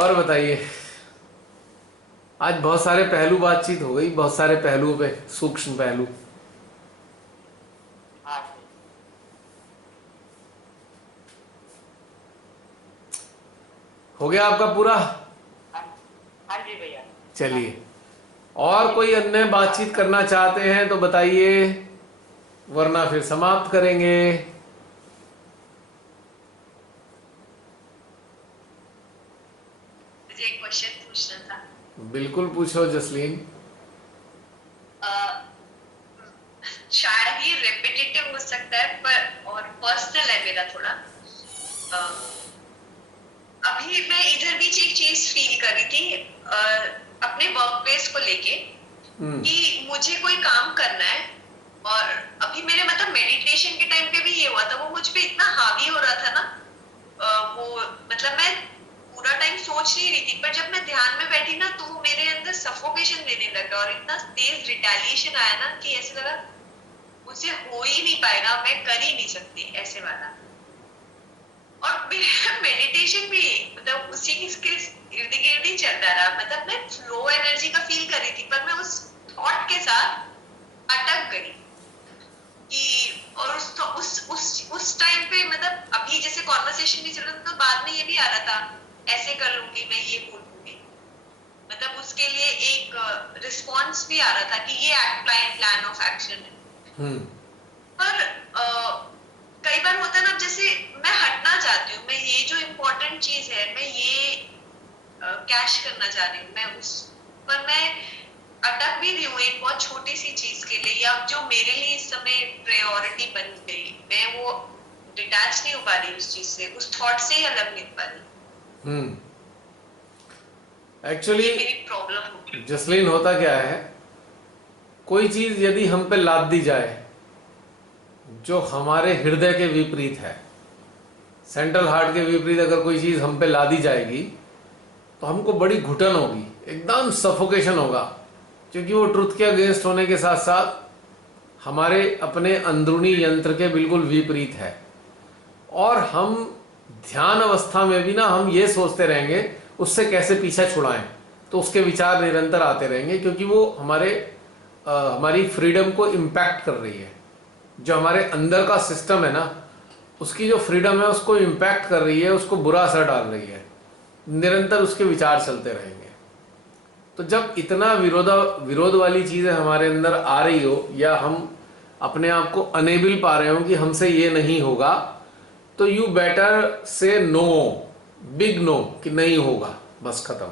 और बताइए। आज बहुत सारे पहलू बातचीत हो गई, बहुत सारे पहलुओं पे, सूक्ष्म पहलू। हाँ जी। हो गया आपका पूरा? हाँ। हाँ जी भैया। हाँ। चलिए। हाँ और जी कोई भैया। अन्य हाँ बातचीत हाँ। करना चाहते हैं तो बताइए, वरना फिर समाप्त करेंगे। मुझे एक क्वेश्चन पूछना था। बिल्कुल पूछो जसलीन। अ, शायद ये रेपिटेटिव हो सकता है पर और पर्सनल है मेरा थोड़ा। अ, अभी मैं इधर बीच एक चीज फील कर रही थी अपने वर्क प्लेस को लेके हम्म। कि मुझे कोई काम करना है। और अभी मेरे मतलब मेडिटेशन के टाइम पे भी ये हुआ था, वो मुझ पे इतना हावी हो रहा था ना। वो मतलब मैं पूरा टाइम सोच नहीं रही थी, पर जब मैं ध्यान में बैठी ना तो वो मेरे अंदर सफोकेशन देने लगा और इतना तेज रिटेलिएशन आया ना कि ऐसे लगा मुझसे हो ही नहीं पाएगा, मैं कर ही नहीं सकती ऐसे वाला। और मेडिटेशन भी मतलब उसी के इर्द गिर्द ही चलता रहा, मतलब मैं फ्लो एनर्जी का फील कर रही थी पर मैं उस थॉट के साथ अटक गई कि और उस टाइम पे मतलब अभी जैसे कॉन्वर्सेशन भी चल रहा था तो बाद में ये भी आ रहा था ऐसे कर लूंगी मैं, ये बोल दूंगी। मतलब उसके लिए एक रिस्पॉन्स भी आ रहा था कि ये प्लान ऑफ एक्शन है। हम्म। पर कई बार होता है ना, जैसे मैं हटना चाहती हूँ, मैं ये जो इम्पोर्टेंट चीज है मैं ये कैश करना चाह रही हूँ, मैं उस पर मैं अटक भी रही हूँ एक बहुत छोटी सी चीज के लिए, या जो मेरे लिए इस समय प्रायोरिटी बन गई, मैं वो डिटैच नहीं हो पा रही उस चीज से, उस थॉट से ही अलग नहीं हो पा रही। हम्म। ये एक्चुअली मेरी प्रॉब्लम हो गई। जसलीन, होता क्या है, कोई चीज यदि हम पे लाद दी जाए जो हमारे हृदय के विपरीत है, सेंट्रल हार्ट के विपरीत अगर कोई चीज हम पे लादी जाएगी तो हमको बड़ी घुटन होगी, एकदम सफोकेशन होगा। क्योंकि वो ट्रुथ के अगेंस्ट होने के साथ साथ हमारे अपने अंदरूनी यंत्र के बिल्कुल विपरीत है। और हम ध्यान अवस्था में भी ना हम ये सोचते रहेंगे उससे कैसे पीछा छुड़ाएं, तो उसके विचार निरंतर आते रहेंगे, क्योंकि वो हमारी फ्रीडम को इम्पैक्ट कर रही है। जो हमारे अंदर का सिस्टम है ना, उसकी जो फ्रीडम है उसको इम्पैक्ट कर रही है, उसको बुरा असर डाल रही है। निरंतर उसके विचार चलते रहेंगे। तो जब इतना विरोध वाली चीज़ें हमारे अंदर आ रही हो, या हम अपने आप को अनेबल पा रहे हो कि हमसे ये नहीं होगा, तो यू बेटर से नो, बिग नो, कि नहीं होगा, बस खत्म।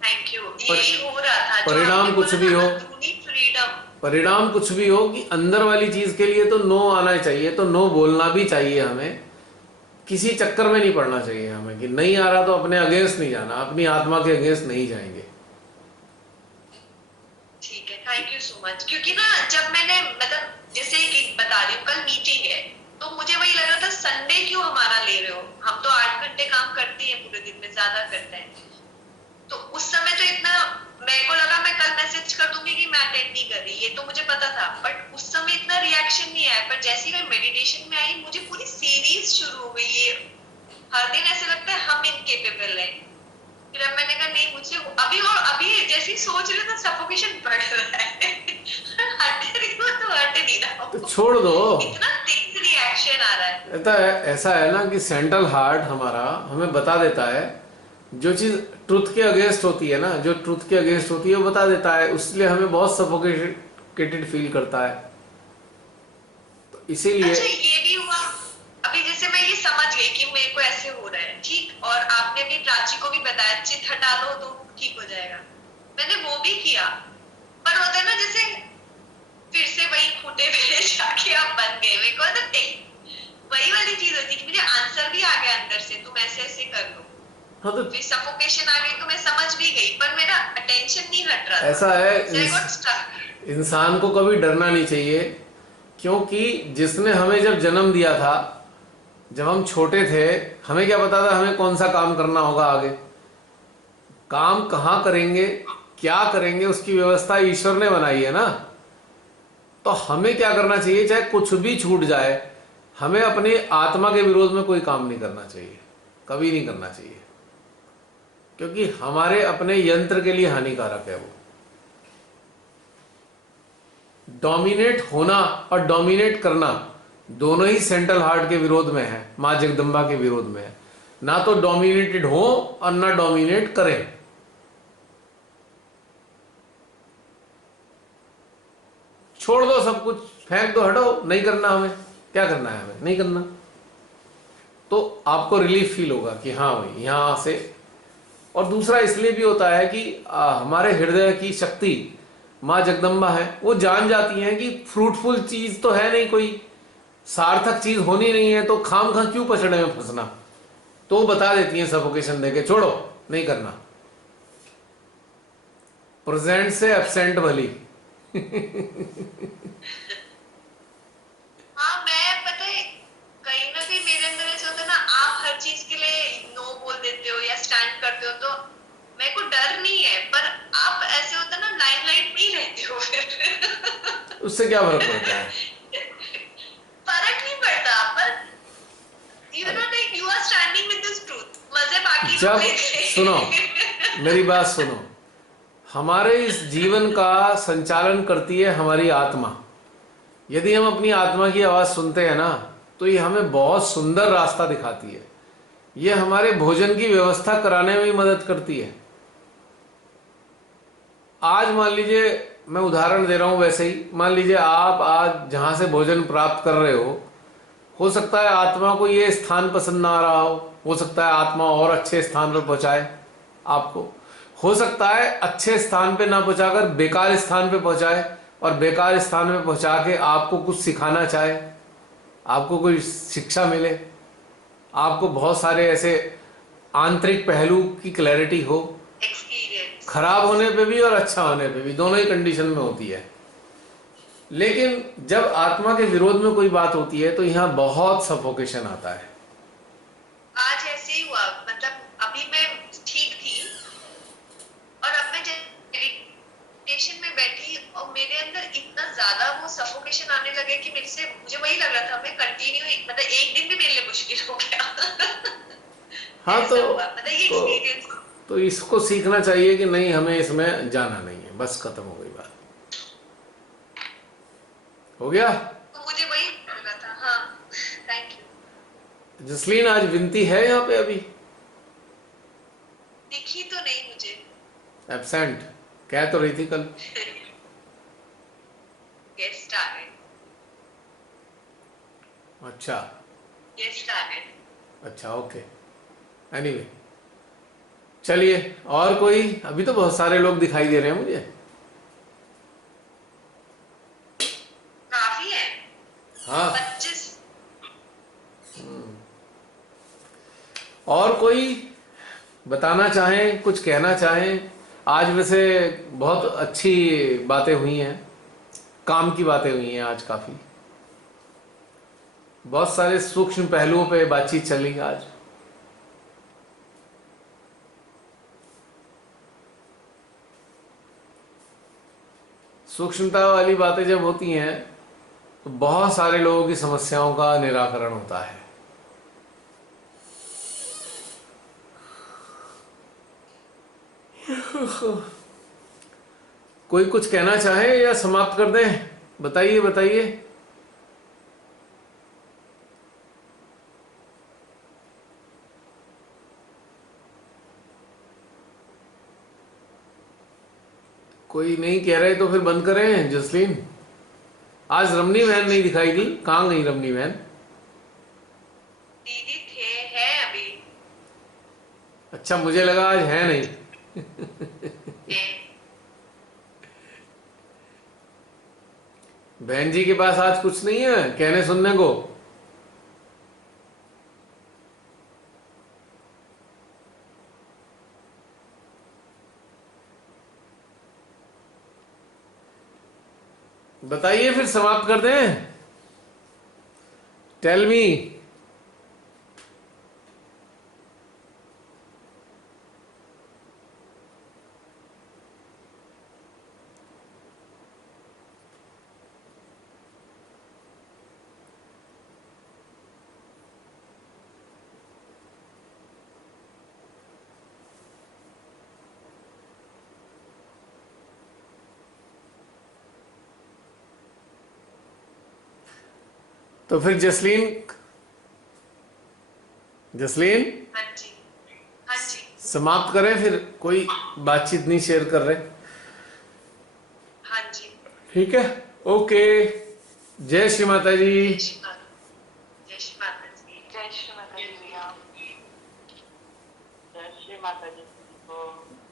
थैंक यू, पर यही हो रहा था जो आपने परिणाम कुछ बोला भी ना, हो, अंदरूनी फ्रीडम। परिणाम कुछ भी हो, कि अंदर वाली चीज के लिए तो नो आना चाहिए, तो नो बोलना भी चाहिए हमें। किसी चक्कर में नहीं पड़ना चाहिए हमें कि नहीं आ रहा तो अपने अगेंस्ट नहीं जाना, अपनी आत्मा के अगेंस्ट नहीं जाएंगे। ठीक है, थैंक यू सो मच। क्योंकि ना जब मैंने मतलब जैसे एक बता रही हूँ, कल मीटिंग है तो मुझे वही लग रहा था संडे क्यों हमारा ले रहे हो, हम तो 8 घंटे काम करते हैं पूरे दिन में, ज्यादा करते हैं। तो उस समय तो इतना मेरे को लगा मैं कल मैसेज कर दूंगी कि मैं अटेंड नहीं कर रही, ये तो मुझे पता था, बट उस समय इतना रिएक्शन नहीं आया। पर जैसे ही मैं मेडिटेशन में आई मुझे पूरी सीरीज शुरू हो गई। ये हर दिन ऐसे लगता है हम इनकेपेबल हैं। फिर अब मैंने कहा नहीं मुझसे अभी, और अभी जैसे ही सोच रहे थे सफोकेशन बढ़ रहा है हट रही हूँ तो हट नहीं रहा तो हूँ, छोड़ दो। इतना तेज रिएक्शन आ रहा है। ऐसा है ना कि सेंट्रल हार्ट हमारा हमें बता देता है, जो चीज़ ट्रुथ के अगेंस्ट होती है ना, जो ट्रुथ के अगेंस्ट होती है वो बता देता है, इसलिए हमें बहुत सफोकेटेड फील करता है। तो इसीलिए अच्छा ये भी हुआ, अभी जैसे मैं ये समझ गई कि मेरे को ऐसे हो रहा है, ठीक, और आपने भी प्राची को भी बताया चित हटा लो तो ठीक हो जाएगा, मैंने वो भी किया। पर होता है ना जैसे फिर से वही खूटे पे जाके आप बन गए, मेरे को तो वही वाली चीज होती है कि मुझे आंसर भी आ गया अंदर से, तुम ऐसे ऐसे कर लो। हाँ, तो फिर सफोकेशन आ गई तो मैं समझ भी गई, पर मेरा अटेंशन नहीं हट रहा था, ऐसा है, so I got stuck। इंसान को कभी डरना नहीं चाहिए। क्योंकि जिसने हमें जब जन्म दिया था, जब हम छोटे थे, हमें क्या पता था हमें कौन सा काम करना होगा आगे। काम कहाँ करेंगे, क्या करेंगे, उसकी व्यवस्था ईश्वर ने बनाई है ना। तो हमें क्या करना चाहिए, चाहे कुछ भी छूट जाए, हमें अपनी आत्मा के विरोध में कोई काम नहीं करना चाहिए। कभी नहीं करना चाहिए, क्योंकि हमारे अपने यंत्र के लिए हानिकारक है वो। डोमिनेट होना और डोमिनेट करना दोनों ही सेंट्रल हार्ट के विरोध में है, मां जगदम्बा के विरोध में है। ना तो डोमिनेटेड हो और ना डोमिनेट करें। छोड़ दो सब कुछ, फेंक दो, हटो, नहीं करना हमें, क्या करना है हमें, नहीं करना। तो आपको रिलीफ फील होगा कि हाँ भाई यहां से। और दूसरा इसलिए भी होता है कि हमारे हृदय की शक्ति मां जगदम्बा है, वो जान जाती हैं कि फ्रूटफुल चीज तो है नहीं, कोई सार्थक चीज होनी नहीं है, तो खाम खा क्यों पछड़े में फंसना। तो वो बता देती हैं सफोकेशन देके, छोड़ो, नहीं करना। प्रेजेंट से एब्सेंट भली। हाँ, मैं पता है कहीं ना कहीं मेरे अंदर ऐसा होता है ना, आप हर चीज के लिए नो बोल देते हो या स्टैंड करते हो, तो मेरे को डर नहीं है, पर आप ऐसे होता है ना लाइमलाइट में ही रहते हो फिर। उससे क्या फर्क पड़ता है। फर्क नहीं पड़ता, पर you know like you are standing with this truth, मजे बाकी लोग जब सुनो, लेते। मेरी बात सुनो, हमारे इस जीवन का संचालन करती है हमारी आत्मा। यदि हम अपनी आत्मा की आवाज सुनते हैं ना, तो ये हमें बहुत सुंदर रास्ता दिखाती है। ये हमारे भोजन की व्यवस्था कराने में भी मदद करती है। आज मान लीजिए, मैं उदाहरण दे रहा हूं वैसे ही, मान लीजिए आप आज जहां से भोजन प्राप्त कर रहे हो सकता है आत्मा को ये स्थान पसंद ना आ रहा हो सकता है आत्मा और अच्छे स्थान पर पहुंचाए आपको, हो सकता है अच्छे स्थान पे ना पहुंचाकर बेकार स्थान पे पहुंचाए, और बेकार स्थान पे पहुंचा के आपको कुछ सिखाना चाहे, आपको कोई शिक्षा मिले, आपको बहुत सारे ऐसे आंतरिक पहलू की क्लैरिटी हो। एक्सपीरियंस। खराब होने पे भी और अच्छा होने पे भी, दोनों ही कंडीशन में होती है। लेकिन जब आत्मा के विरोध में कोई बात होती है तो यहां बहुत सफोकेशन आता है। आज ऐसे ही हुआ, मतलब अभी मैं ठीक थी और अब मैं मेडिटेशन में बैठी और मेरे अंदर इतना ज्यादा वो सफोकेशन आने लगे कि मेरे से, मुझे वही लग रहा था मैं कंटिन्यू, मतलब एक दिन भी मेरे लिए मुश्किल हो गया। हाँ ऐसा हुआ, मतलब ये तो एक्सपीरियंस। तो इसको सीखना चाहिए कि नहीं, हमें इसमें जाना नहीं है, बस खत्म हो गई बात। हो गया। तो मुझे वही लगा था। हाँ, थैंक यू। जसलीन आज विनती है यहाँ पे अभी? दिखी तो नहीं मुझे। एब्सेंट कह तो रही थी कल। गेस्ट आ गए। अच्छा। गेस्ट आ गए। अच्छा, ओके। एनीवे, चलिए। और कोई? अभी तो बहुत सारे लोग दिखाई दे रहे हैं मुझे। काफी है। हाँ। 25। और कोई बताना चाहें, कुछ कहना चाहें? आज वैसे बहुत अच्छी बातें हुई हैं, काम की बातें हुई हैं आज काफी। बहुत सारे सूक्ष्म पहलुओं पे बातचीत चली आज। सूक्ष्मता वाली बातें जब होती हैं तो बहुत सारे लोगों की समस्याओं का निराकरण होता है। कोई कुछ कहना चाहे या समाप्त कर दें? बताइए बताइए। कोई नहीं कह रहे तो फिर बंद करें। जसलीन, आज रमनी बहन नहीं दिखाई दी, कहाँ गई रमनी बहन? दीदी थे, है अभी। अच्छा, मुझे लगा आज है नहीं। है। बहन जी के पास आज कुछ नहीं है कहने सुनने को? बताइए, फिर समाप्त कर दें। Tell me. तो फिर जसलीन, जसलीन हाँ जी, हाँ जी, समाप्त करें फिर, कोई बातचीत नहीं शेयर कर रहे। हाँ जी। ठीक है, ओके। जय श्री माता जी। जय श्री माता, जय श्री माता जी, जय श्री माता जी भैया, जय श्री माता जी को।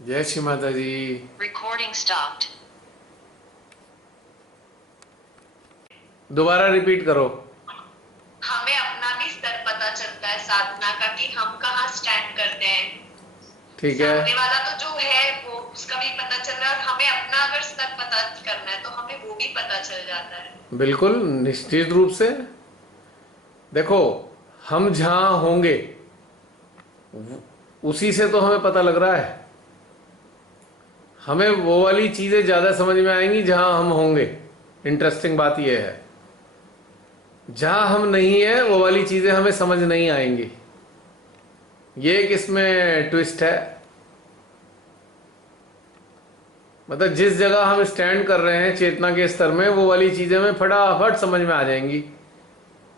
जय श्री माता जी। Recording stopped. दोबारा रिपीट करो। हमें अपना भी स्तर पता चलता है साधना का कि हम कहाँ स्टैंड करते हैं। ठीक सामने है, वाला तो जो है वो उसका भी पता चल रहा है, और हमें अपना अगर स्तर पता करना है तो हमें वो भी पता चल जाता है। बिल्कुल निश्चित रूप से। देखो, हम जहां होंगे उसी से तो हमें पता लग रहा है। हमें वो वाली चीजें ज्यादा समझ में आएंगी जहां हम होंगे। इंटरेस्टिंग बात यह है, जहां हम नहीं है वो वाली चीजें हमें समझ नहीं आएंगी। ये एक इसमें ट्विस्ट है। मतलब जिस जगह हम स्टैंड कर रहे हैं चेतना के स्तर में, वो वाली चीजें हमें फटाफट समझ में आ जाएंगी।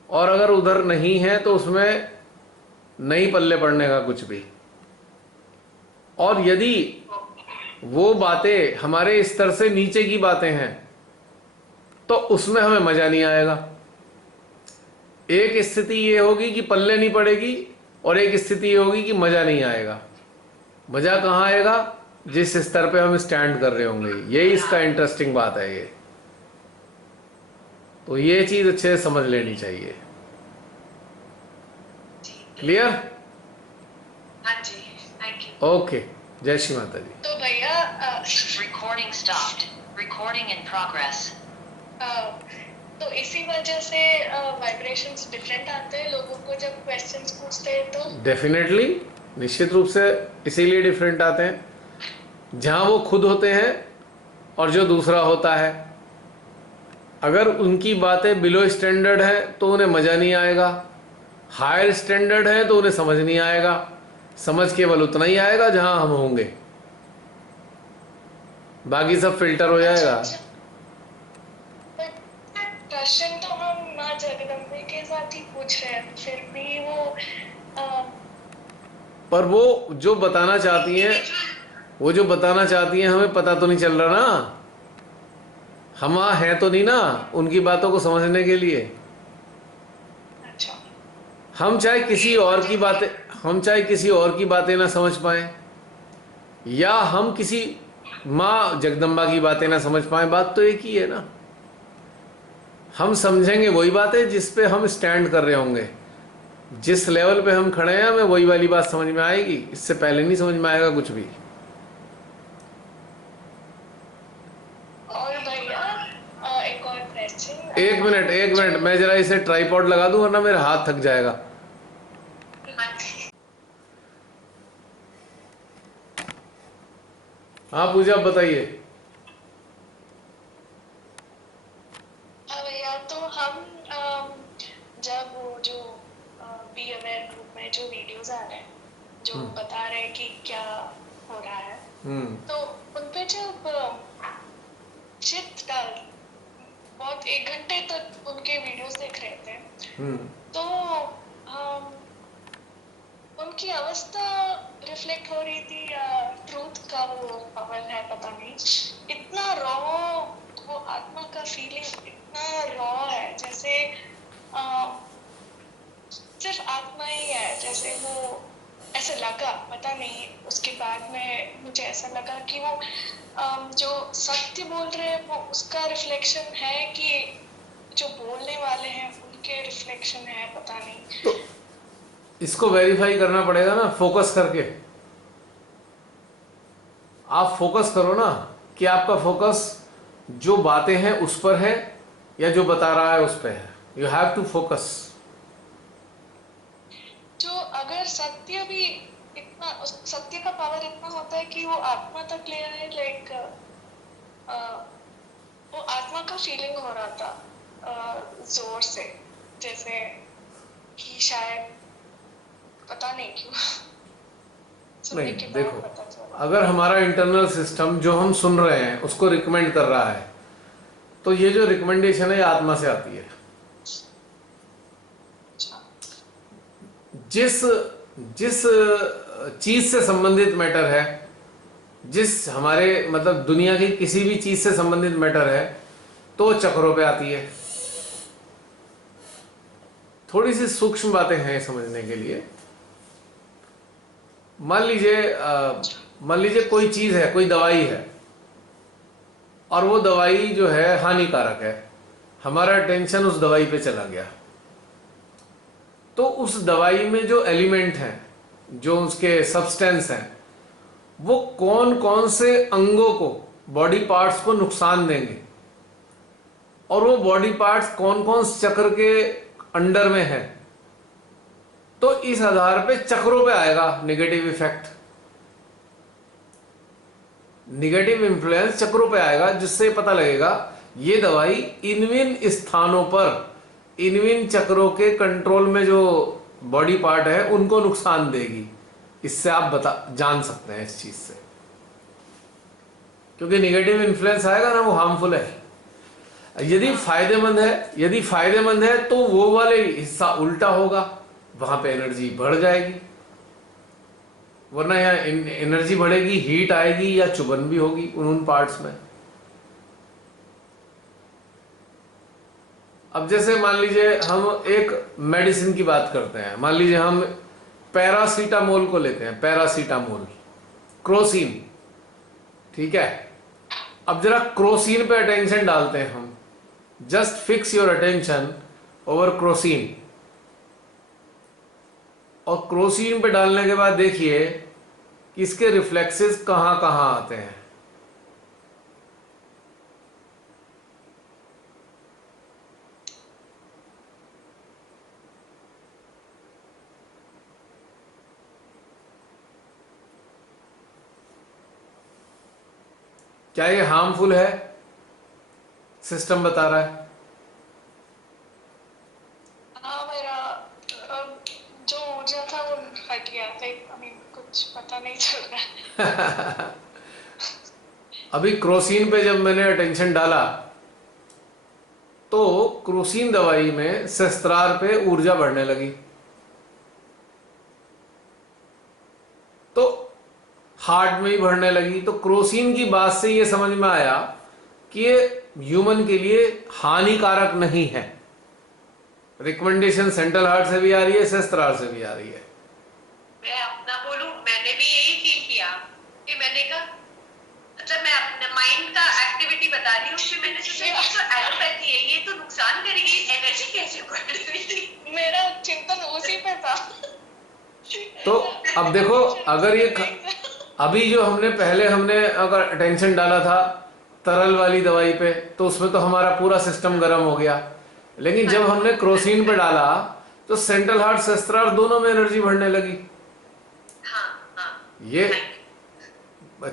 और अगर उधर नहीं है तो उसमें नहीं पल्ले पड़ने का कुछ भी। और यदि वो बातें हमारे स्तर से नीचे की बातें हैं तो उसमें हमें मजा नहीं आएगा। एक स्थिति ये होगी कि पल्ले नहीं पड़ेगी, और एक स्थिति ये होगी कि मजा नहीं आएगा। मजा कहाँ आएगा? जिस स्तर पे हम स्टैंड कर रहे होंगे। यही इसका इंटरेस्टिंग बात है ये। तो ये चीज अच्छे से समझ लेनी चाहिए। क्लियर? हाँ जी, थैंक यू। ओके, जय श्री माता जी। तो भैया Recording stopped. Recording in progress. तो इसी वजह से वाइब्रेशंस डिफरेंट आते हैं लोगों को जब क्वेश्चंस पूछते हैं तो। डेफिनेटली, निश्चित रूप से इसीलिए डिफरेंट आते हैं। जहां वो खुद होते हैं और जो दूसरा होता है, अगर उनकी बातें बिलो स्टैंडर्ड है तो उन्हें मजा नहीं आएगा। हायर स्टैंडर्ड है तो उन्हें समझ नहीं आएगा। समझ केवल उतना ही आएगा जहां हम होंगे, बाकी सब फिल्टर हो जाएगा। क्वेश्चन तो हम माँ जगदम्बे के साथ ही पूछ रहे हैं, फिर भी वो पर वो जो बताना चाहती हैं, वो जो बताना चाहती हैं हमें पता तो नहीं चल रहा ना। हम वहाँ हैं तो नहीं ना उनकी बातों को समझने के लिए। अच्छा, हम चाहे किसी और की बातें, हम चाहे किसी और की बातें ना समझ पाए, या हम किसी माँ जगदम्बा की बातें ना समझ पाए, बात तो एक ही है ना। हम समझेंगे वही बातें जिस पे हम स्टैंड कर रहे होंगे। जिस लेवल पे हम खड़े हैं हमें वही वाली बात समझ में आएगी। इससे पहले नहीं समझ में आएगा कुछ भी। और भैया एक और क्वेश्चन। एक मिनट, एक मिनट, मैं जरा इसे ट्राइपॉड लगा दूं वरना मेरा हाथ थक जाएगा। हाँ पूजा, बताइए। हाँ भैया, तो हम जब वो जो बी अवेयर ग्रुप में जो वीडियोस आ रहे हैं जो बता रहे हैं कि क्या हो रहा है, तो उनपे जब चित डाल बहुत 1 घंटे तक उनके वीडियोस देख रहे थे, तो उनकी अवस्था रिफ्लेक्ट हो रही थी या ट्रूथ का वो पावर है पता नहीं। इतना रॉ वो आत्मा का फीलिंग इतना रॉ है, जैसे सिर्फ आत्मा ही है, जैसे वो ऐसे लगा। पता नहीं, उसके बाद में मुझे ऐसा लगा कि वो जो सत्य बोल रहे हैं वो उसका रिफ्लेक्शन है कि जो बोलने वाले हैं उनके रिफ्लेक्शन है, पता नहीं। तो इसको वेरीफाई करना पड़ेगा ना, फोकस करके। आप फोकस करो ना कि आपका फोकस जो बातें हैं उस पर है या जो बता रहा है उस पर है। You have to focus. जो अगर सत्य भी इतना, सत्य का पावर इतना होता है कि वो आत्मा तक ले आए, लाइक वो आत्मा का फीलिंग हो रहा था जोर से, जैसे कि शायद पता नहीं क्यों सुनने नहीं, के बाद देखो, पता चला। अगर हमारा इंटरनल सिस्टम जो हम सुन रहे हैं उसको रिकमेंड कर रहा है, तो ये जो रिकमेंडेशन है ये आत्मा से आती है। जिस जिस चीज से संबंधित मैटर है, जिस हमारे मतलब दुनिया की किसी भी चीज से संबंधित मैटर है, तो चक्रों पे आती है। थोड़ी सी सूक्ष्म बातें हैं समझने के लिए। मान लीजिए कोई चीज है, कोई दवाई है, और वो दवाई जो है हानिकारक है, हमारा अटेंशन उस दवाई पे चला गया, तो उस दवाई में जो एलिमेंट हैं, जो उसके सब्सटेंस हैं, वो कौन कौन से अंगों को, बॉडी पार्ट्स को नुकसान देंगे, और वो बॉडी पार्ट्स कौन कौन से चक्र के अंडर में है, तो इस आधार पे चक्रों पे आएगा नेगेटिव इफेक्ट, नेगेटिव इंफ्लुएंस चक्रों पे आएगा, जिससे पता लगेगा ये दवाई इनविन स्थानों पर, इनविन चक्रों के कंट्रोल में जो बॉडी पार्ट है उनको नुकसान देगी। इससे आप जान सकते हैं इस चीज से, क्योंकि नेगेटिव इन्फ्लुएंस आएगा ना, वो हार्मफुल है। यदि फायदेमंद है तो वो वाले हिस्सा उल्टा होगा, वहां पे एनर्जी बढ़ जाएगी, वरना यहाँ एनर्जी बढ़ेगी, हीट आएगी या चुभन भी होगी उन पार्ट्स में। अब जैसे मान लीजिए हम एक मेडिसिन की बात करते हैं, मान लीजिए हम पैरासीटामोल को लेते हैं, पैरासीटामोल, क्रोसिन, ठीक है। अब जरा क्रोसिन पे अटेंशन डालते हैं हम, just fix your attention over Crocin, और क्रोसिन पे डालने के बाद देखिए कि इसके रिफ्लेक्सेस कहां कहां आते हैं। क्या ये हार्मफुल है? सिस्टम बता रहा है। हाँ, मेरा जो ऊर्जा था वो हट गया था। कुछ पता नहीं चल रहा। अभी क्रोसिन पे जब मैंने अटेंशन डाला तो क्रोसिन दवाई में शस्त्रार पे ऊर्जा बढ़ने लगी, तो हार्ट में ही बढ़ने लगी। तो क्रोसिन की बात से ये समझ में आया कि ये ह्यूमन के लिए हानिकारक नहीं है। रिकमेंडेशन सेंट्रल हार्ट से भी आ रही है, शस्त्रार से भी आ रही है। मैं अपना बोलूं, मैंने भी यही फील किया कि मैंने कहा, मतलब मैं अपने माइंड का एक्टिविटी बता रही हूँ कि मैंने सोचा ये तो एलोपैथी है, ये तो नुकसान करेगी, एनर्जी कैसे बढ़ रही थी। मेरा चिंतन उसी पे था। तो अब देखो, अगर ये अभी जो हमने अगर अटेंशन डाला था तरल वाली दवाई पे, तो उसमें तो हमारा पूरा सिस्टम गर्म हो गया। लेकिन जब हमने क्रोसिन पे डाला तो सेंट्रल हार्ट, शस्त्रार दोनों में एनर्जी बढ़ने लगी। ये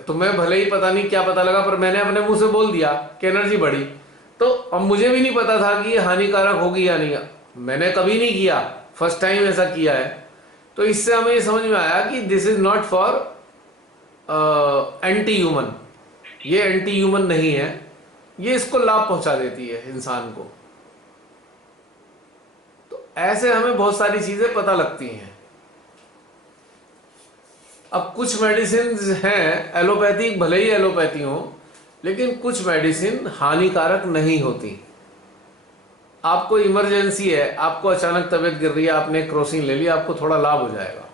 तुम्हें भले ही पता नहीं क्या पता लगा, पर मैंने अपने मुंह से बोल दिया कि एनर्जी बढ़ी। तो अब मुझे भी नहीं पता था कि ये हानिकारक होगी या नहीं, मैंने कभी नहीं किया, फर्स्ट टाइम ऐसा किया है। तो इससे हमें ये समझ में आया कि this is not for anti human, ये एंटी ह्यूमन नहीं है, ये इसको लाभ पहुंचा देती है इंसान को। तो ऐसे हमें बहुत सारी चीजें पता लगती हैं। अब कुछ मेडिसिन हैं एलोपैथिक, भले ही एलोपैथी हो, लेकिन कुछ मेडिसिन हानिकारक नहीं होती। आपको इमरजेंसी है, आपको अचानक तबीयत गिर रही है, आपने क्रोसिन ले लिया, आपको थोड़ा लाभ हो जाएगा।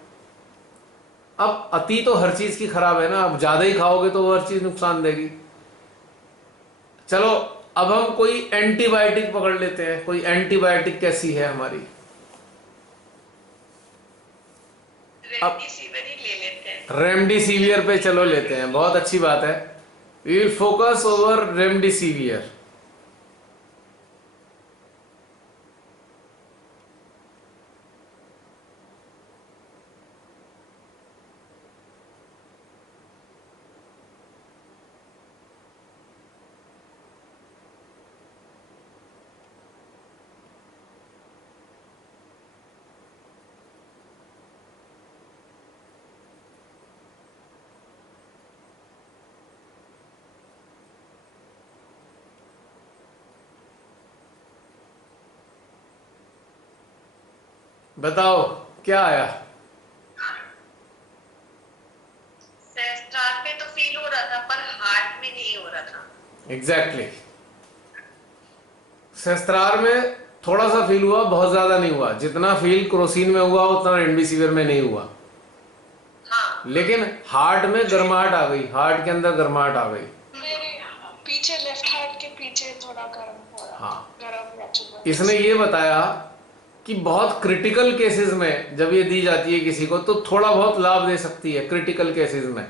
अब अति तो हर चीज की खराब है ना, अब ज्यादा ही खाओगे तो वो हर चीज नुकसान देगी। चलो अब हम कोई एंटीबायोटिक पकड़ लेते हैं। कोई एंटीबायोटिक कैसी है हमारी? रेमडेसिविर ही ले लेते हैं। रेमडेसिविर पे चलो लेते हैं, बहुत अच्छी बात है। We will focus over remdesivir. बताओ क्या आया? सहस्त्रार पे तो फील हो रहा था पर हार्ट में नहीं हो रहा था। Exactly exactly. सहस्त्रार में थोड़ा सा फील हुआ, बहुत ज्यादा नहीं हुआ। जितना फील क्रोसिन में हुआ उतना रेमडेसिविर में नहीं हुआ। हाँ लेकिन हार्ट में गर्माहट आ गई, हार्ट के अंदर गर्माहट आ गई। मेरे पीछे लेफ्ट हार्ट के पीछे थोड़ा गर्म हो रहा, हाँ। गर्म या चुभन। इसने ये बताया कि बहुत क्रिटिकल केसेस में जब ये दी जाती है किसी को तो थोड़ा बहुत लाभ दे सकती है क्रिटिकल केसेस में,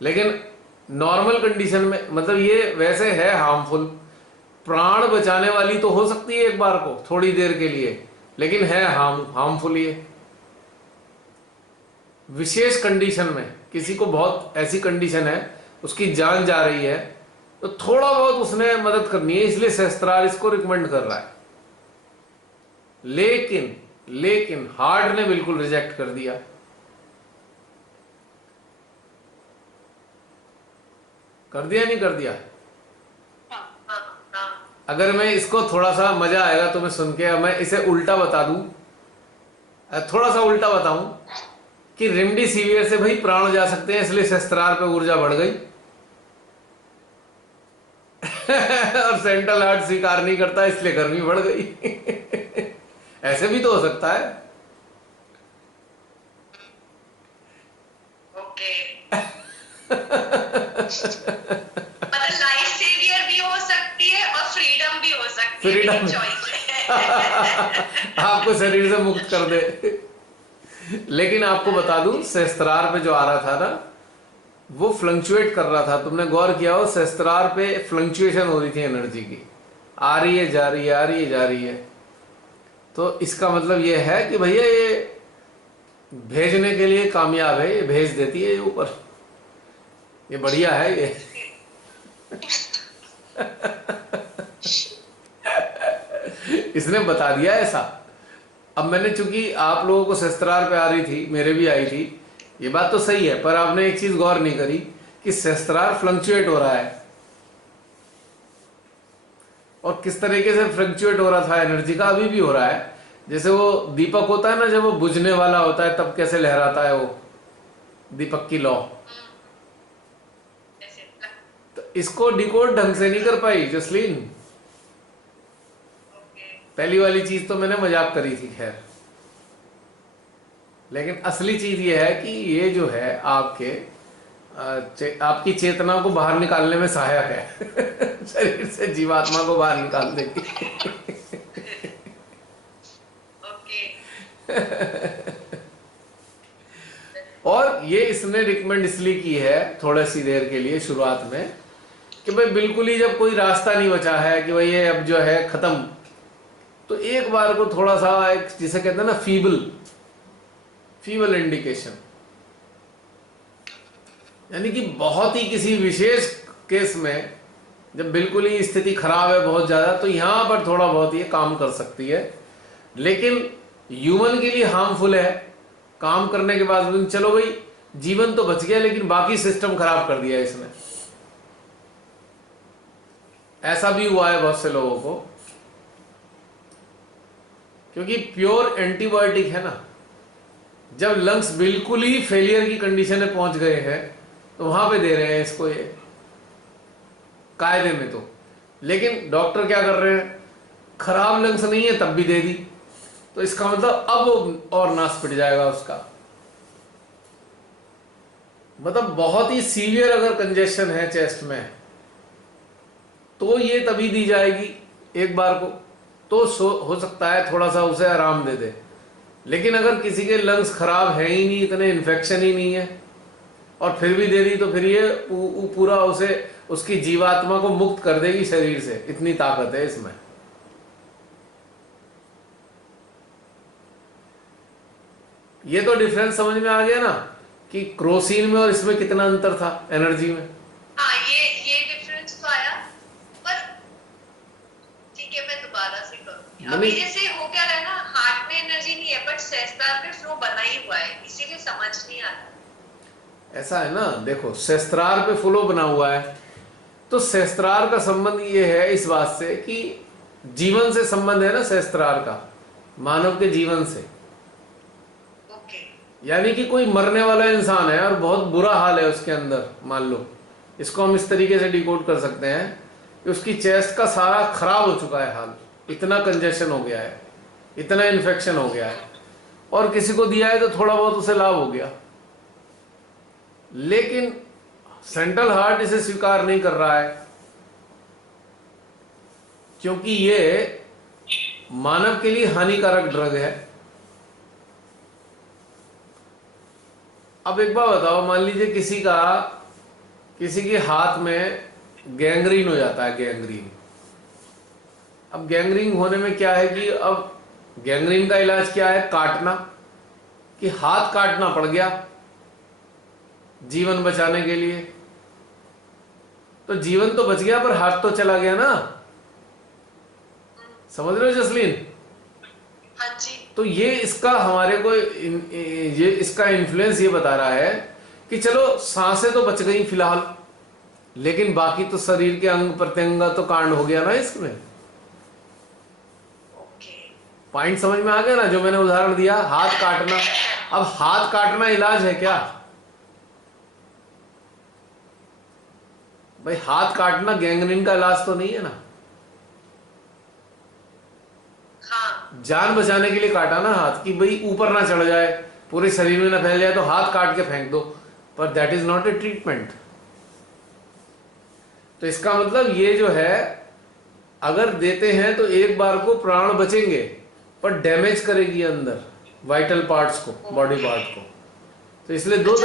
लेकिन नॉर्मल कंडीशन में मतलब ये वैसे है हार्मफुल। प्राण बचाने वाली तो हो सकती है एक बार को थोड़ी देर के लिए, लेकिन है हार्मफुल। ये विशेष कंडीशन में किसी को बहुत ऐसी कंडीशन है उसकी जान जा रही है तो थोड़ा बहुत उसने मदद करनी है, इसलिए सहस्त्रार इसको रिकमेंड कर रहा है। लेकिन हार्ट ने बिल्कुल रिजेक्ट कर दिया। नहीं कर दिया? हाँ, हाँ। अगर मैं इसको थोड़ा सा मजा आएगा तुम्हें सुन के, मैं इसे उल्टा बता दूं, थोड़ा सा उल्टा बताऊं कि रेमडेसिविर से भाई प्राण जा सकते हैं इसलिए सहस्त्रार पे ऊर्जा बढ़ गई और सेंट्रल हार्ट स्वीकार नहीं करता इसलिए गर्मी बढ़ गई ऐसे भी तो हो सकता है। ओके मतलब लाइफ सेवियर भी हो सकती है और फ्रीडम भी हो सकती है, फ्रीडम चॉइस है। आपको शरीर से मुक्त कर दे। लेकिन आपको बता दूं सहस्त्रार पे जो आ रहा था ना वो फ्लक्चुएट कर रहा था। तुमने गौर किया हो सहस्त्रार पे फ्लक्चुएशन हो रही थी एनर्जी की, आ रही है जा रही है, आ रही है जा रही है। तो इसका मतलब ये है कि भैया ये भेजने के लिए कामयाब है, ये भेज देती है ये ऊपर, ये बढ़िया है ये इसने बता दिया ऐसा। अब मैंने चूंकि आप लोगों को सहस्त्रार पे आ रही थी, मेरे भी आई थी, ये बात तो सही है, पर आपने एक चीज गौर नहीं करी कि सहस्त्रार फ्लक्चुएट हो रहा है। और किस तरीके से फ्लक्चुएट हो रहा था एनर्जी का, अभी भी हो रहा है। जैसे वो दीपक होता है ना, जब वो बुझने वाला होता है तब कैसे लहराता है वो, दीपक की लॉ। तो इसको डिकोड ढंग से नहीं कर पाई जसलीन। पहली वाली चीज तो मैंने मजाक करी थी खैर, लेकिन असली चीज ये है कि ये जो है आपकी चेतना को बाहर निकालने में सहायक है शरीर से जीवात्मा को बाहर निकाल देगी और ये इसने रिकमेंड इसलिए की है थोड़ी सी देर के लिए शुरुआत में कि भाई बिल्कुल ही जब कोई रास्ता नहीं बचा है कि भाई ये अब जो है खत्म, तो एक बार को थोड़ा सा एक जिसे कहते हैं ना फीबल इंडिकेशन, यानी कि बहुत ही किसी विशेष केस में जब बिल्कुल ही स्थिति खराब है बहुत ज्यादा, तो यहां पर थोड़ा बहुत ये काम कर सकती है। लेकिन ह्यूमन के लिए हार्मफुल है काम करने के बाद। चलो भाई जीवन तो बच गया लेकिन बाकी सिस्टम खराब कर दिया इसने। ऐसा भी हुआ है बहुत से लोगों को, क्योंकि प्योर एंटीबायोटिक है ना। जब लंग्स बिल्कुल ही फेलियर की कंडीशन में पहुंच गए हैं तो वहां पे दे रहे हैं इसको ये कायदे में तो। लेकिन डॉक्टर क्या कर रहे हैं, खराब लंग्स नहीं है तब भी दे दी, तो इसका मतलब अब वो और नाश पिट जाएगा उसका। मतलब बहुत ही सीवियर अगर कंजेशन है चेस्ट में तो ये तभी दी जाएगी एक बार को, तो हो सकता है थोड़ा सा उसे आराम दे दे। लेकिन अगर किसी के लंग्स खराब है ही नहीं, इतने इन्फेक्शन ही नहीं है, और फिर भी दे दी, तो फिर ये पूरा उसे उसकी जीवात्मा को मुक्त कर देगी शरीर से, इतनी ताकत है इसमें। ये तो डिफरेंस समझ में आ गया ना कि क्रोसिन में और इसमें कितना अंतर था एनर्जी में। हाँ ये डिफरेंस तो आया, पर ठीक है मैं दोबारा से करूंगी। अभी जैसे हो क्या रहा है ना, हार्ट में एनर्जी नहीं है बट सहस्त्रार पे फ्लो बना ही हुआ है, इसीलिए समझ नहीं आ रहा। ऐसा है ना, देखो सहस्त्रार पे फ्लो बना हुआ है, तो सहस्त्रार का संबंध ये है इस बात से कि जीवन से संबंध है ना सहस्त्रार का, मानव के जीवन से। यानी कि कोई मरने वाला इंसान है और बहुत बुरा हाल है उसके अंदर, मान लो, इसको हम इस तरीके से डिकोड कर सकते हैं कि उसकी चेस्ट का सारा खराब हो चुका है हाल, इतना कंजेशन हो गया है, इतना इन्फेक्शन हो गया है, और किसी को दिया है तो थोड़ा बहुत उसे लाभ हो गया, लेकिन सेंट्रल हार्ट इसे स्वीकार नहीं कर रहा है, क्योंकि ये मानव के लिए हानिकारक ड्रग है। अब एक बात बताओ, मान लीजिए किसी के हाथ में गैंग्रीन हो जाता है, गैंग्रीन। अब गैंग्रीन होने में क्या है कि अब गैंग्रीन का इलाज क्या है? काटना, कि हाथ काटना पड़ गया जीवन बचाने के लिए। तो जीवन तो बच गया पर हाथ तो चला गया ना, समझ रहे हो जसलीन? हाँ जी। तो ये इसका हमारे को ये इसका इन्फ्लुएंस ये बता रहा है कि चलो सांसें तो बच गई फिलहाल, लेकिन बाकी तो शरीर के अंग प्रत्यंग तो कांड हो गया ना इसमें। ओके। पॉइंट समझ में आ गया ना, जो मैंने उदाहरण दिया, हाथ काटना। अब हाथ काटना इलाज है क्या भाई? हाथ काटना गैंग्रीन का इलाज तो नहीं है ना। हाँ। जान बचाने के लिए काटा ना हाथ, कि भाई ऊपर ना चढ़ जाए, पूरे शरीर में ना फैल जाए, तो हाथ काट के फेंक दो, पर that is not a treatment. तो इसका मतलब ये जो है, अगर देते हैं तो एक बार को प्राण बचेंगे, पर डैमेज करेगी अंदर वाइटल पार्ट्स को, बॉडी पार्ट को। तो इसलिए दो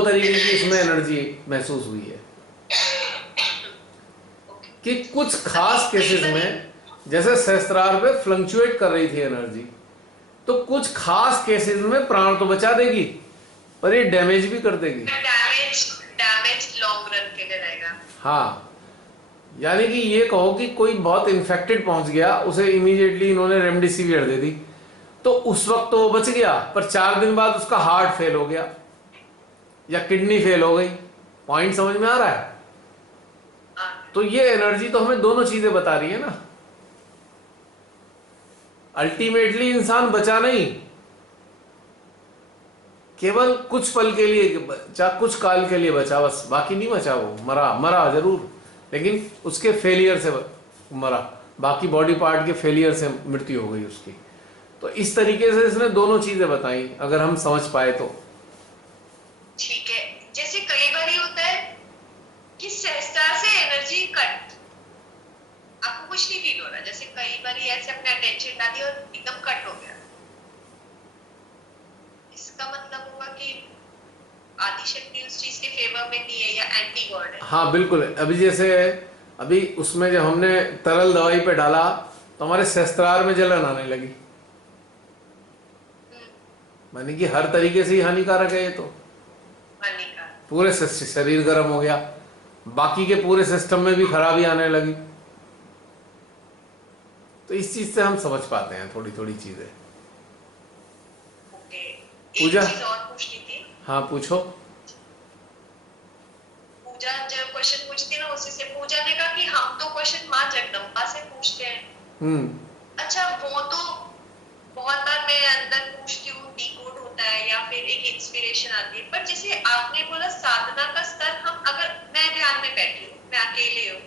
तरीके की इसमें एनर्जी महसूस हुई है कि कुछ खास केसेस में, जैसे सहस्त्रार पे फ्लक्चुएट कर रही थी एनर्जी, तो कुछ खास केसेस में प्राण तो बचा देगी, पर ये डैमेज भी कर देगी। डैमेज लॉन्ग रन के लिए रहेगा। हाँ, यानी कि ये कहो कि कोई बहुत इन्फेक्टेड पहुंच गया, उसे इमीडिएटली इन्होंने रेमडेसिविर दे दी, तो उस वक्त तो वो बच गया, पर 4 दिन बाद उसका हार्ट फेल हो गया या किडनी फेल हो गई। पॉइंट समझ में आ रहा है? तो ये एनर्जी तो हमें दोनों चीजें बता रही है ना। अल्टीमेटली इंसान बचा नहीं, केवल कुछ पल के लिए, कुछ काल के लिए बचा, बस, बाकी नहीं बचा। वो मरा जरूर, लेकिन उसके फेलियर से मरा, बाकी बॉडी पार्ट के फेलियर से मृत्यु हो गई उसकी। तो इस तरीके से इसने दोनों चीजें बताई, अगर हम समझ पाए तो। ठीक है। जैसे कई बार ये होता है कि सहस्त्रार से एनर्जी कट, आपको कुछ नहीं फील हो रहा, जैसे कई बार ऐसे अपने अटेंशन डाली और एकदम कट हो गया, इसका मतलब होगा कि आदिशक्ति उस चीज के फेवर में नहीं है या एंटी गॉड है। हाँ बिल्कुल। अभी उसमें जब हमने तरल दवाई पे डाला तो हमारे सहस्त्रार में जलन आने लगी, मानी कि हर तरीके से ही हानिकारक है ये तो। हानिकारक। पूरे शरीर गर्म हो गया, बाकी के पूरे सिस्टम में भी खराबी आने लगी। तो इस चीज से हम समझ पाते हैं थोड़ी थोड़ी चीजें। ओके। पूजा? एक चीज और पूछनी थी। हाँ पूछो। पूजा जब क्वेश्चन पूछती है ना, उसी से पूजा ने कहा कि हम तो क्वेश्चन माँ जगदम्बा से पूछते हैं। अच्छा, वो तो बहुत बार मैं अंदर पूछती हूँ, डिकोड होता है या फिर एक इंस्पिरेशन आती है, पर जैसे आपने बोला साधना का स्तर, हम अगर मैं ध्यान में बैठी हूँ, मैं अकेले हूँ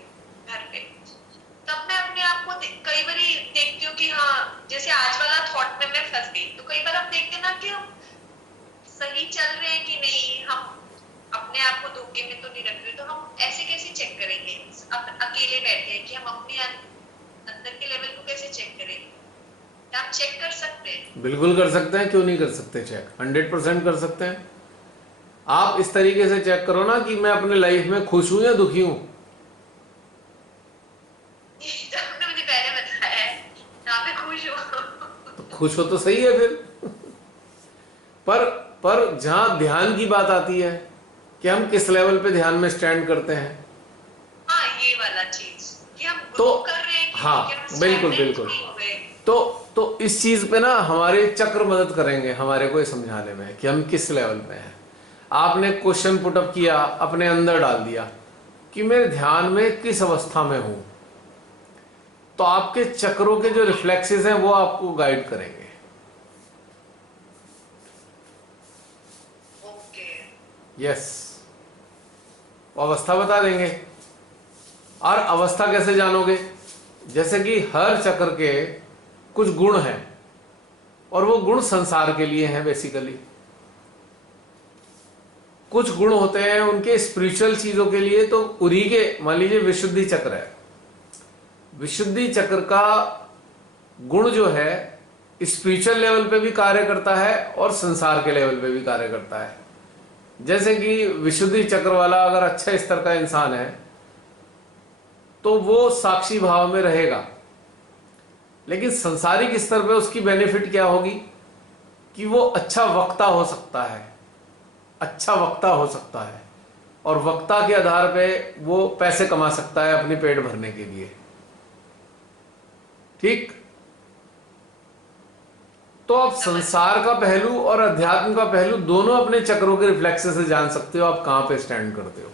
घर पे, तब मैं अपने आप को कई बार देखती हूँ कि हाँ, जैसे आज वाला थॉट में मैं फंस गई, तो कई बार हम देखते ना कि हम सही चल रहे हैं कि नहीं, हम अपने आप को धोखे में तो नहीं रख रहे। तो हम ऐसे कैसे चेक करेंगे, अकेले बैठे हैं, कि हम अपने अंदर के लेवल को कैसे चेक करेंगे? आप चेक कर सकते हैं? बिल्कुल कर सकते हैं, क्यों नहीं कर सकते चेक, 100% कर सकते हैं। आप इस तरीके से चेक करो ना कि मैं अपने लाइफ में खुश हूं या दुखी हूं। आपने मुझे पहले बताया है, मैं खुश हूं। तो खुश हो तो सही है फिर। पर जहां ध्यान की बात आती है कि हम किस लेवल पे ध्यान में स्टैंड करते हैं, हाँ, ये वाला चीज कि हम तो ग्रो कर रहे हैं कि हाँ हम बिल्कुल बिल्कुल। तो इस चीज पे ना हमारे चक्र मदद करेंगे हमारे को ये समझाने में कि हम किस लेवल पे हैं। आपने क्वेश्चन पुटअप किया, अपने अंदर डाल दिया कि मैं ध्यान में किस अवस्था में हूं, तो आपके चक्रों के जो रिफ्लेक्सेस हैं वो आपको गाइड करेंगे। यस, अवस्था बता देंगे। और अवस्था कैसे जानोगे? जैसे कि हर चक्र के कुछ गुण हैं और वो गुण संसार के लिए हैं बेसिकली। कुछ गुण होते हैं उनके स्पिरिचुअल चीजों के लिए, तो उन्हीं के, मान लीजिए विशुद्धि चक्र है, विशुद्धि चक्र का गुण जो है स्पिरिचुअल लेवल पे भी कार्य करता है और संसार के लेवल पे भी कार्य करता है। जैसे कि विशुद्धि चक्र वाला अगर अच्छा स्तर का इंसान है तो वो साक्षी भाव में रहेगा, लेकिन संसारिक स्तर पे उसकी बेनिफिट क्या होगी कि वो अच्छा वक्ता हो सकता है, अच्छा वक्ता हो सकता है, और वक्ता के आधार पे वो पैसे कमा सकता है अपने पेट भरने के लिए। ठीक, तो आप संसार का पहलू और अध्यात्म का पहलू दोनों अपने चक्रों के रिफ्लेक्स से जान सकते हो आप कहां पे स्टैंड करते हो।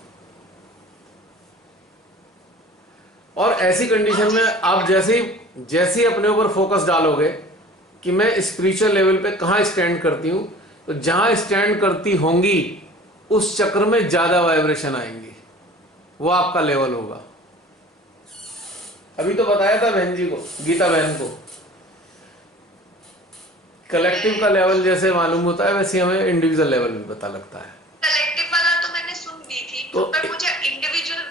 और ऐसी कंडीशन में आप जैसे ही अपने ऊपर फोकस डालोगे कि मैं स्पिरिचुअल लेवल पे कहां स्टैंड करती हूं, तो जहां स्टैंड करती होंगी उस चक्र में ज्यादा वाइब्रेशन आएंगी, वो आपका लेवल होगा। अभी तो बताया था बहन जी को, गीता बहन को, कलेक्टिव का लेवल जैसे मालूम होता है वैसे हमें इंडिविजुअल लेवल भी पता लगता है। कलेक्टिव वाला तो मैंने सुन ली थी, तो पर मुझे इंडिविजुअल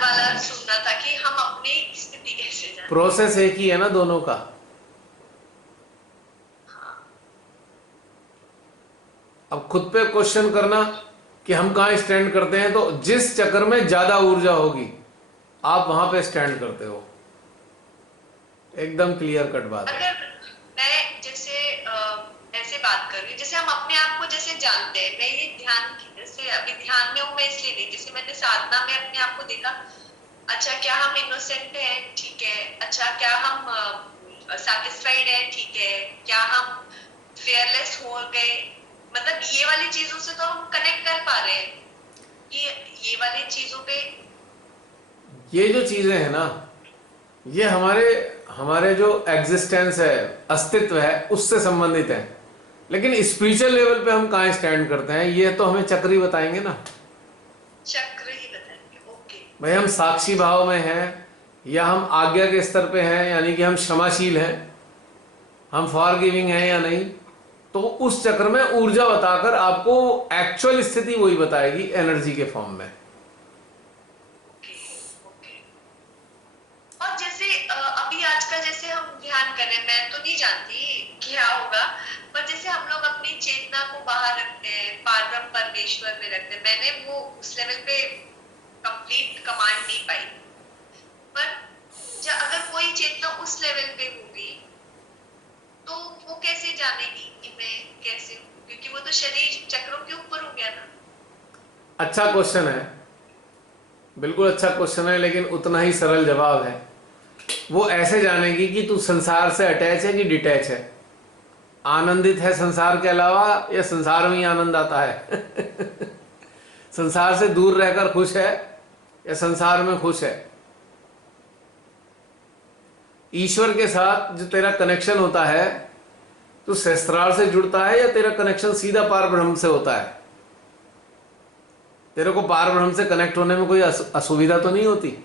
वाला सुनना था कि हम अपनी स्थिति कैसे जाने। प्रोसेस एक ही है ना दोनों का। अब खुद पे क्वेश्चन करना कि हम कहां स्टैंड करते हैं, तो जिस चक्र में ज्यादा ऊर्जा होगी आप वहां पे स्टैंड करते हो। एकदम क्लियर कट बात है। अगर मैं जैसे ऐसे बात कर रही हूँ, जैसे हम अपने आप को जैसे जानते हैं, मैं ये ध्यान जैसे अभी ध्यान में हूँ मैं इसलिए नहीं, जैसे मैंने साधना में अपने आप को देखा, अच्छा क्या हम इनोसेंट हैं, ठीक है, अच्छा क्या हम सैटिस्फाइड है, ठीक है, क्या हम फेयरलेस हो गए, मतलब ये वाली चीजों से तो हम कनेक्ट कर पा रहे हैं कि ये वाली चीजों पे, ये जो चीजें हैं ना, ये हमारे जो एग्जिस्टेंस है, अस्तित्व है, उससे संबंधित है। लेकिन स्पिरिचुअल लेवल पे हम कहाँ स्टैंड करते हैं ये तो हमें चक्र ही बताएंगे ना। चक्र ही बताएंगे। ओके, भाई हम साक्षी भाव में हैं या हम आज्ञा के स्तर पे हैं, यानी कि हम क्षमाशील हैं, हम फॉरगिविंग हैं या नहीं, तो उस चक्र में ऊर्जा बताकर आपको एक्चुअल स्थिति वही बताएगी एनर्जी के फॉर्म में। ओके। और जैसे अभी आज का जैसे हम ध्यान कर रहे हैं, मैं तो नहीं जानती क्या होगा, पर जैसे हम लोग अपनी चेतना को बाहर रखते हैं, पारब्रह्म परमेश्वर में रखते हैं, मैंने वो उस लेवल पे कंप्लीट कमांड नहीं पाई, पर अगर कोई चेतना उस लेवल पे होगी तो वो कैसे जानेगी कि मैं कैसे हूँ, क्योंकि वो तो शरीर चक्रों के ऊपर हो गया ना। अच्छा क्वेश्चन है, बिल्कुल अच्छा क्वेश्चन है, लेकिन उतना ही सरल जवाब है। वो ऐसे जानेगी कि तू संसार से अटैच है कि डिटैच है, आनंदित है संसार के अलावा या संसार में ही आनंद आता है संसार से दूर रहकर खुश है या संसार में खुश है। ईश्वर के साथ जो तेरा कनेक्शन होता है, तो सहस्त्रार से जुड़ता है या तेरा कनेक्शन सीधा पार ब्रह्म से होता है। तेरे को पार ब्रह्म से कनेक्ट होने में कोई असुविधा तो नहीं होती,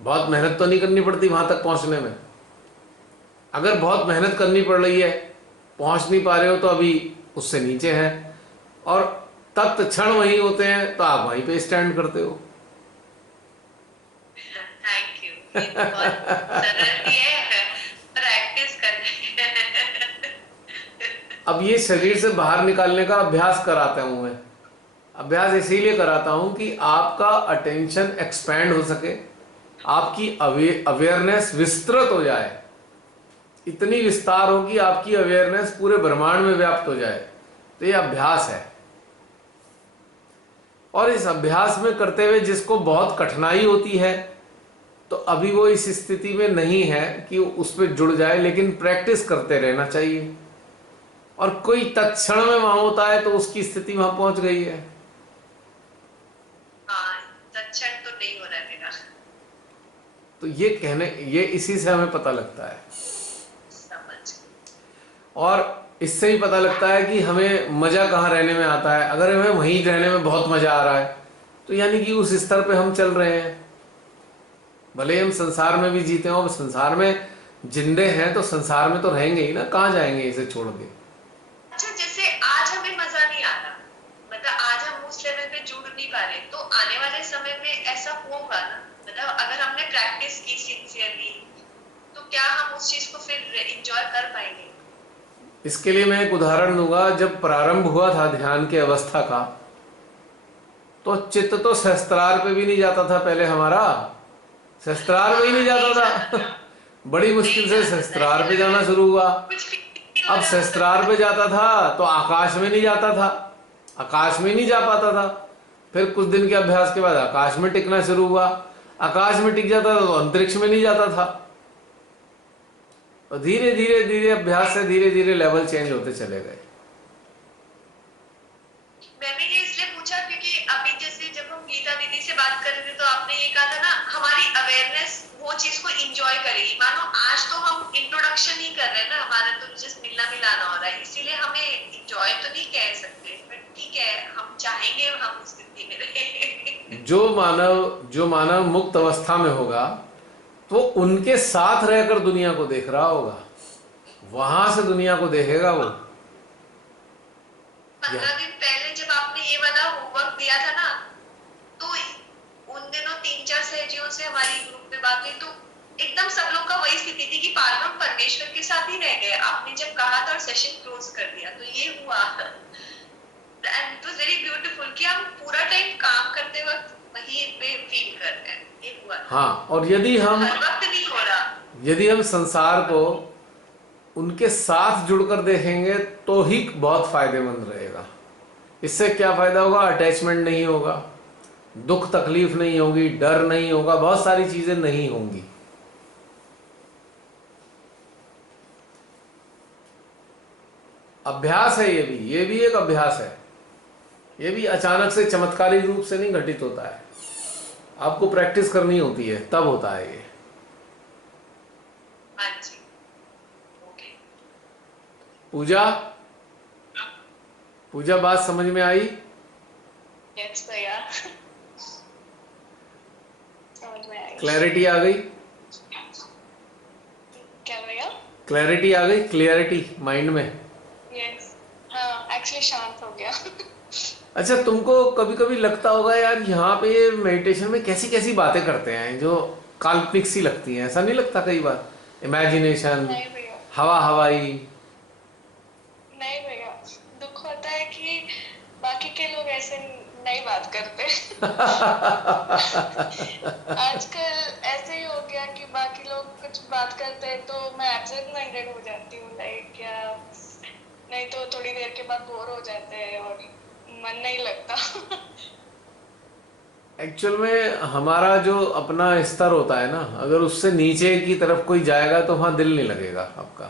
बहुत मेहनत तो नहीं करनी पड़ती वहां तक पहुंचने में। अगर बहुत मेहनत करनी पड़ रही है, पहुंच नहीं पा रहे हो, तो अभी उससे नीचे है, और तत्त क्षण वहीं होते हैं, तो आप वहीं पे स्टैंड करते हो। थैंक यू, ये तो बहुत सरल ही है, प्रैक्टिस करने अब ये शरीर से बाहर निकालने का अभ्यास कराता हूं मैं। अभ्यास इसीलिए कराता हूं कि आपका अटेंशन एक्सपैंड हो सके, आपकी अवेयरनेस विस्तृत हो जाए, इतनी विस्तार हो कि आपकी अवेयरनेस पूरे ब्रह्मांड में व्याप्त हो जाए। तो ये अभ्यास है, और इस अभ्यास में करते हुए जिसको बहुत कठिनाई होती है, तो अभी वो इस स्थिति में नहीं है कि उस पर जुड़ जाए, लेकिन प्रैक्टिस करते रहना चाहिए। और कोई तत्क्षण में वहां होता है तो उसकी स्थिति वहां पहुंच गई है। हाँ, तत्क्षण तो नहीं हो रहा है मेरा। तो ये इसी से हमें पता लगता है। समझ। और इससे ही पता लगता है कि हमें मज़ा कहाँ रहने में आता है। अगर हमें वहीं रहने में बहुत मज़ा आ रहा है तो यानी कि उस स्तर पे हम चल रहे हैं। भले हम संसार में भी जीते हो, संसार में जिंदे हैं तो संसार में तो रहेंगे ही ना, कहाँ जाएंगे इसे छोड़ के। अच्छा, जैसे आज हमें मजा नहीं आ रहा, मतलब आज हम उस लेवल पे जुड़ नहीं पा रहे, तो आने वाले समय में ऐसा होगा ना, मतलब अगर हमने प्रैक्टिस की सिंसियरली तो क्या हम उस चीज को फिर एंजॉय कर पाएंगे? इसके लिए मैं एक उदाहरण दूंगा। जब प्रारंभ हुआ था ध्यान की अवस्था का, तो चित्त तो सहस्त्रार पे भी नहीं जाता था पहले हमारा, सहस्त्रार पे ही नहीं जाता था। बड़ी मुश्किल से सहस्त्रार पे जाना शुरू हुआ। कुछ feel नहीं हो अब रहा। सहस्त्रार पे जाता था तो आकाश में नहीं जाता था, आकाश में नहीं जा पाता था। फिर कुछ दिन के अभ्यास के बाद आकाश में टिकना शुरू हुआ, आकाश में टिक जाता था तो अंतरिक्ष में नहीं जाता था। और धीरे धीरे धीरे अभ्यास से धीरे धीरे लेवल चेंज होते चले गए। मैंने ये इसलिए पूछा क्योंकि अभी जैसे जब हम गीता दीदी से बात कर रहे थे तो आपने ये कहा था ना, हमारी अवेयरनेस वो चीज को एंजॉय करेगी। मानो आज तो हम इंट्रोडक्शन ही कर रहे हैं ना, हमारा तो जस्ट मिलना मिलाना हो रहा है, इसीलिए हमें एंजॉय तो नहीं कह सकते, बट ठीक है, हम चाहेंगे हम उस स्थिति में रहे। जो मानव मुक्त अवस्था में होगा तो उनके साथ रहकर दुनिया को देख रहा होगा, वहां से दुनिया को देखेगा वो। 15 दिन पहले जब आपने ये वाला होमवर्क दिया था ना, तो उन दिनों 3-4 सहजियों से हमारी ग्रुप में बात हुई, तो एकदम सब लोग का वही स्थिति थी कि पार्वण परमेश्वर के साथ ही रह गए। आपने जब कहा था और सेशन क्लोज कर दिया, तो ये हुआ। And it was very beautiful कि हम पूरा टाइम काम करते वक्त वही पे फील कर रहे हैं, ये हुआ। हाँ, और यदि हम हर वक्त नहीं हो रहा। यदि हम संसार को उनके साथ जुड़कर देखेंगे तो ही बहुत फायदेमंद रहेगा। इससे क्या फायदा होगा? अटैचमेंट नहीं होगा, दुख तकलीफ नहीं होगी, डर नहीं होगा, बहुत सारी चीजें नहीं होंगी। अभ्यास है ये भी एक अभ्यास है। ये भी अचानक से चमत्कारी रूप से नहीं घटित होता है, आपको प्रैक्टिस करनी होती है, तब होता है ये। हाँ जी, ओके। पूजा बात समझ में आई? यस भैया, समझ में आई। क्लैरिटी आ गई? क्या भैया? क्लैरिटी आ गई, क्लियरिटी माइंड में। यस, हाँ, एक्चुअली शांत हो गया। अच्छा, तुमको कभी कभी लगता होगा यार यहाँ पे मेडिटेशन में कैसी कैसी बातें करते हैं जो काल्पनिक सी लगती हैं, ऐसा नहीं लगता कई बार? इमेजिनेशन, नहीं भैया, हवाई। नहीं भैया, दुख होता है कि बाकी के लोग ऐसे नहीं बात करते। आजकल ऐसे ही हो गया कि बाकी लोग कुछ बात करते हैं तो मैं एब्सेंट माइंडेड हो जाती हूँ, लाइक क्या, नहीं तो थोड़ी देर के बाद बोर हो जाते हैं और मन नहीं लगता। एक्चुअल में हमारा जो अपना स्तर होता है ना, अगर उससे नीचे की तरफ कोई जाएगा तो वहाँ दिल नहीं लगेगा आपका।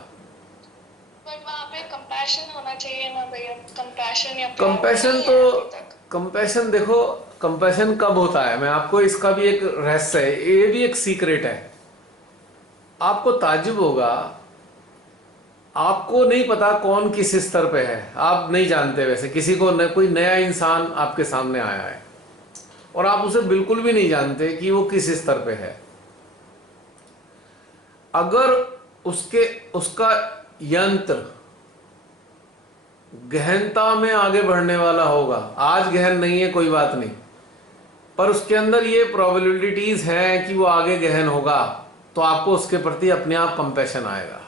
बट वहाँ पे कंपैशन होना चाहिए ना भैया, कंपैशन या प्यार कंपैशन नहीं है तो अभी तक। कंपैशन देखो, कंपैशन कब होता है, मैं आपको इसका भी एक रहस्य है, ये भी एक सीक्रेट है। आपको ताज्जुब होगा, आपको नहीं पता कौन किस स्तर पे है, आप नहीं जानते वैसे किसी को, कोई नया इंसान आपके सामने आया है और आप उसे बिल्कुल भी नहीं जानते कि वो किस स्तर पे है। अगर उसका यंत्र गहनता में आगे बढ़ने वाला होगा, आज गहन नहीं है कोई बात नहीं, पर उसके अंदर ये प्रोबेबिलिटीज हैं कि वो आगे गहन होगा, तो आपको उसके प्रति अपने आप कंपैशन आएगा।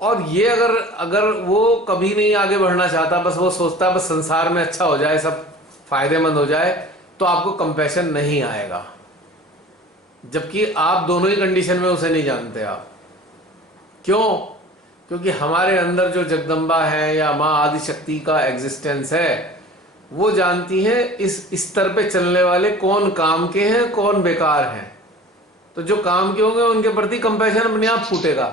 और ये अगर वो कभी नहीं आगे बढ़ना चाहता, बस वो सोचता है बस संसार में अच्छा हो जाए, सब फायदेमंद हो जाए, तो आपको कंपैशन नहीं आएगा। जबकि आप दोनों ही कंडीशन में उसे नहीं जानते आप। क्यों? क्योंकि हमारे अंदर जो जगदम्बा है या माँ आदि शक्ति का एग्जिस्टेंस है, वो जानती है इस स्तर पे चलने वाले कौन काम के हैं, कौन बेकार हैं। तो जो काम के होंगे उनके प्रति कंपैशन अपने आप फूटेगा,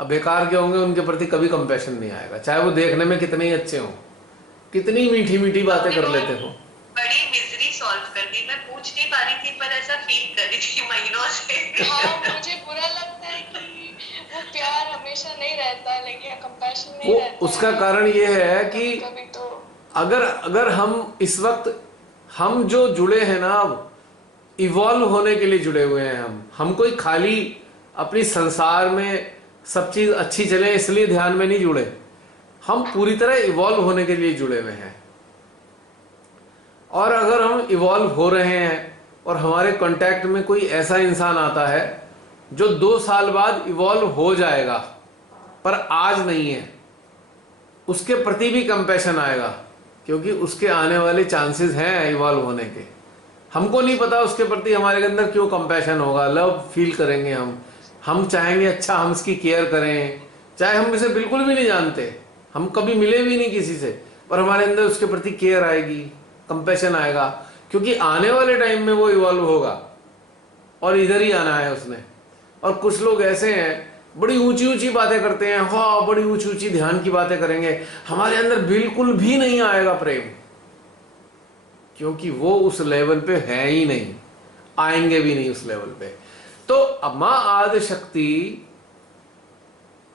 अब बेकार के होंगे उनके प्रति कभी कंपैशन नहीं आएगा, चाहे वो देखने में कितने ही अच्छे हों, कितनी मीठी मीठी बातें कर लेते हो। बड़ी मिजरी सॉल्व कर दी, मैं पूछ नहीं पा रही थी पर ऐसा फील कर रही थी महीनों से। हाँ, मुझे बुरा लगता है कि वो प्यार हमेशा नहीं रहता, लेकिन कंपैशन नहीं वो रहता उसका है। कारण ये है कि कभी तो अगर अगर हम इस वक्त हम जो जुड़े हैं ना, अब इवॉल्व होने के लिए जुड़े हुए हैं हम कोई खाली अपनी संसार में सब चीज अच्छी चले इसलिए ध्यान में नहीं जुड़े। हम पूरी तरह इवॉल्व होने के लिए जुड़े हुए हैं। और अगर हम इवॉल्व हो रहे हैं और हमारे कांटेक्ट में कोई ऐसा इंसान आता है जो 2 साल बाद इवॉल्व हो जाएगा पर आज नहीं है, उसके प्रति भी कंपैशन आएगा, क्योंकि उसके आने वाले चांसेस हैं इवॉल्व होने के। हमको नहीं पता उसके प्रति हमारे अंदर क्यों कंपैशन होगा, लव फील करेंगे हम चाहेंगे अच्छा हम इसकी केयर करें, चाहे हम इसे बिल्कुल भी नहीं जानते, हम कभी मिले भी नहीं किसी से, पर हमारे अंदर उसके प्रति केयर आएगी, कंपैशन आएगा, क्योंकि आने वाले टाइम में वो इवॉल्व होगा और इधर ही आना है उसने। और कुछ लोग ऐसे हैं बड़ी ऊंची ऊंची बातें करते हैं, हाँ बड़ी ऊंची ऊंची ध्यान की बातें करेंगे, हमारे अंदर बिल्कुल भी नहीं आएगा प्रेम, क्योंकि वो उस लेवल पे है ही नहीं, आएंगे भी नहीं उस लेवल पे। तो मां आदि शक्ति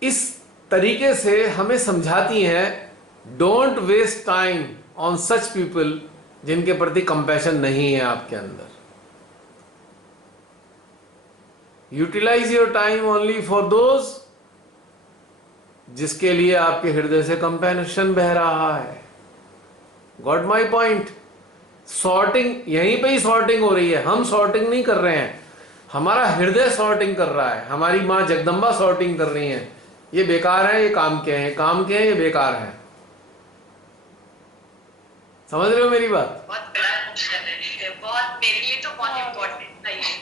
इस तरीके से हमें समझाती हैं, don't waste time on such people जिनके प्रति कंपैशन नहीं है आपके अंदर। Utilise your time only for those जिसके लिए आपके हृदय से कंपैशन बह रहा है। Got my point? सॉर्टिंग यहीं पे ही सॉर्टिंग हो रही है, हम सॉर्टिंग नहीं कर रहे हैं, हमारा हृदय सॉर्टिंग कर रहा है, हमारी मां जगदम्बा सॉर्टिंग कर रही है। ये बेकार है, ये काम के हैं, काम के हैं, ये बेकार है। समझ रहे हो मेरी बात? बहुत बड़ा क्वेश्चन है, बहुत मेरे लिए तो बहुत इम्पोर्टेंट था ये।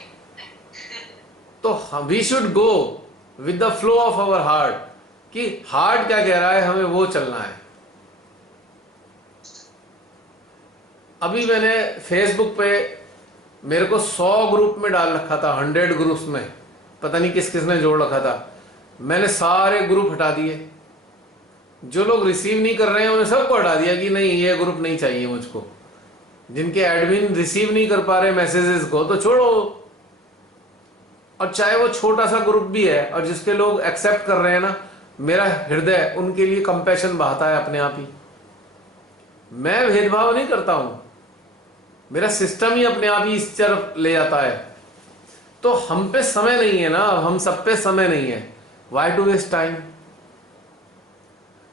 तो we should go with the flow of our heart, कि हार्ट क्या कह रहा है हमें वो चलना है। अभी मैंने फेसबुक पे मेरे को 100 ग्रुप में डाल रखा था, 100 ग्रुप्स में, पता नहीं किस किस ने जोड़ रखा था। मैंने सारे ग्रुप हटा दिए, जो लोग रिसीव नहीं कर रहे हैं उन्हें सबको हटा दिया कि नहीं ये ग्रुप नहीं चाहिए मुझको। जिनके एडमिन रिसीव नहीं कर पा रहे मैसेजेस को तो छोड़ो, और चाहे वो छोटा सा ग्रुप भी है, और जिसके लोग एक्सेप्ट कर रहे हैं ना, मेरा हृदय उनके लिए कंपैशन बहाता है अपने आप ही। मैं भेदभाव नहीं करता हूं, मेरा सिस्टम ही अपने आप ही इस तरफ ले जाता है। तो हम पे समय नहीं है ना, हम सब पे समय नहीं है, वाई टू वेस्ट टाइम।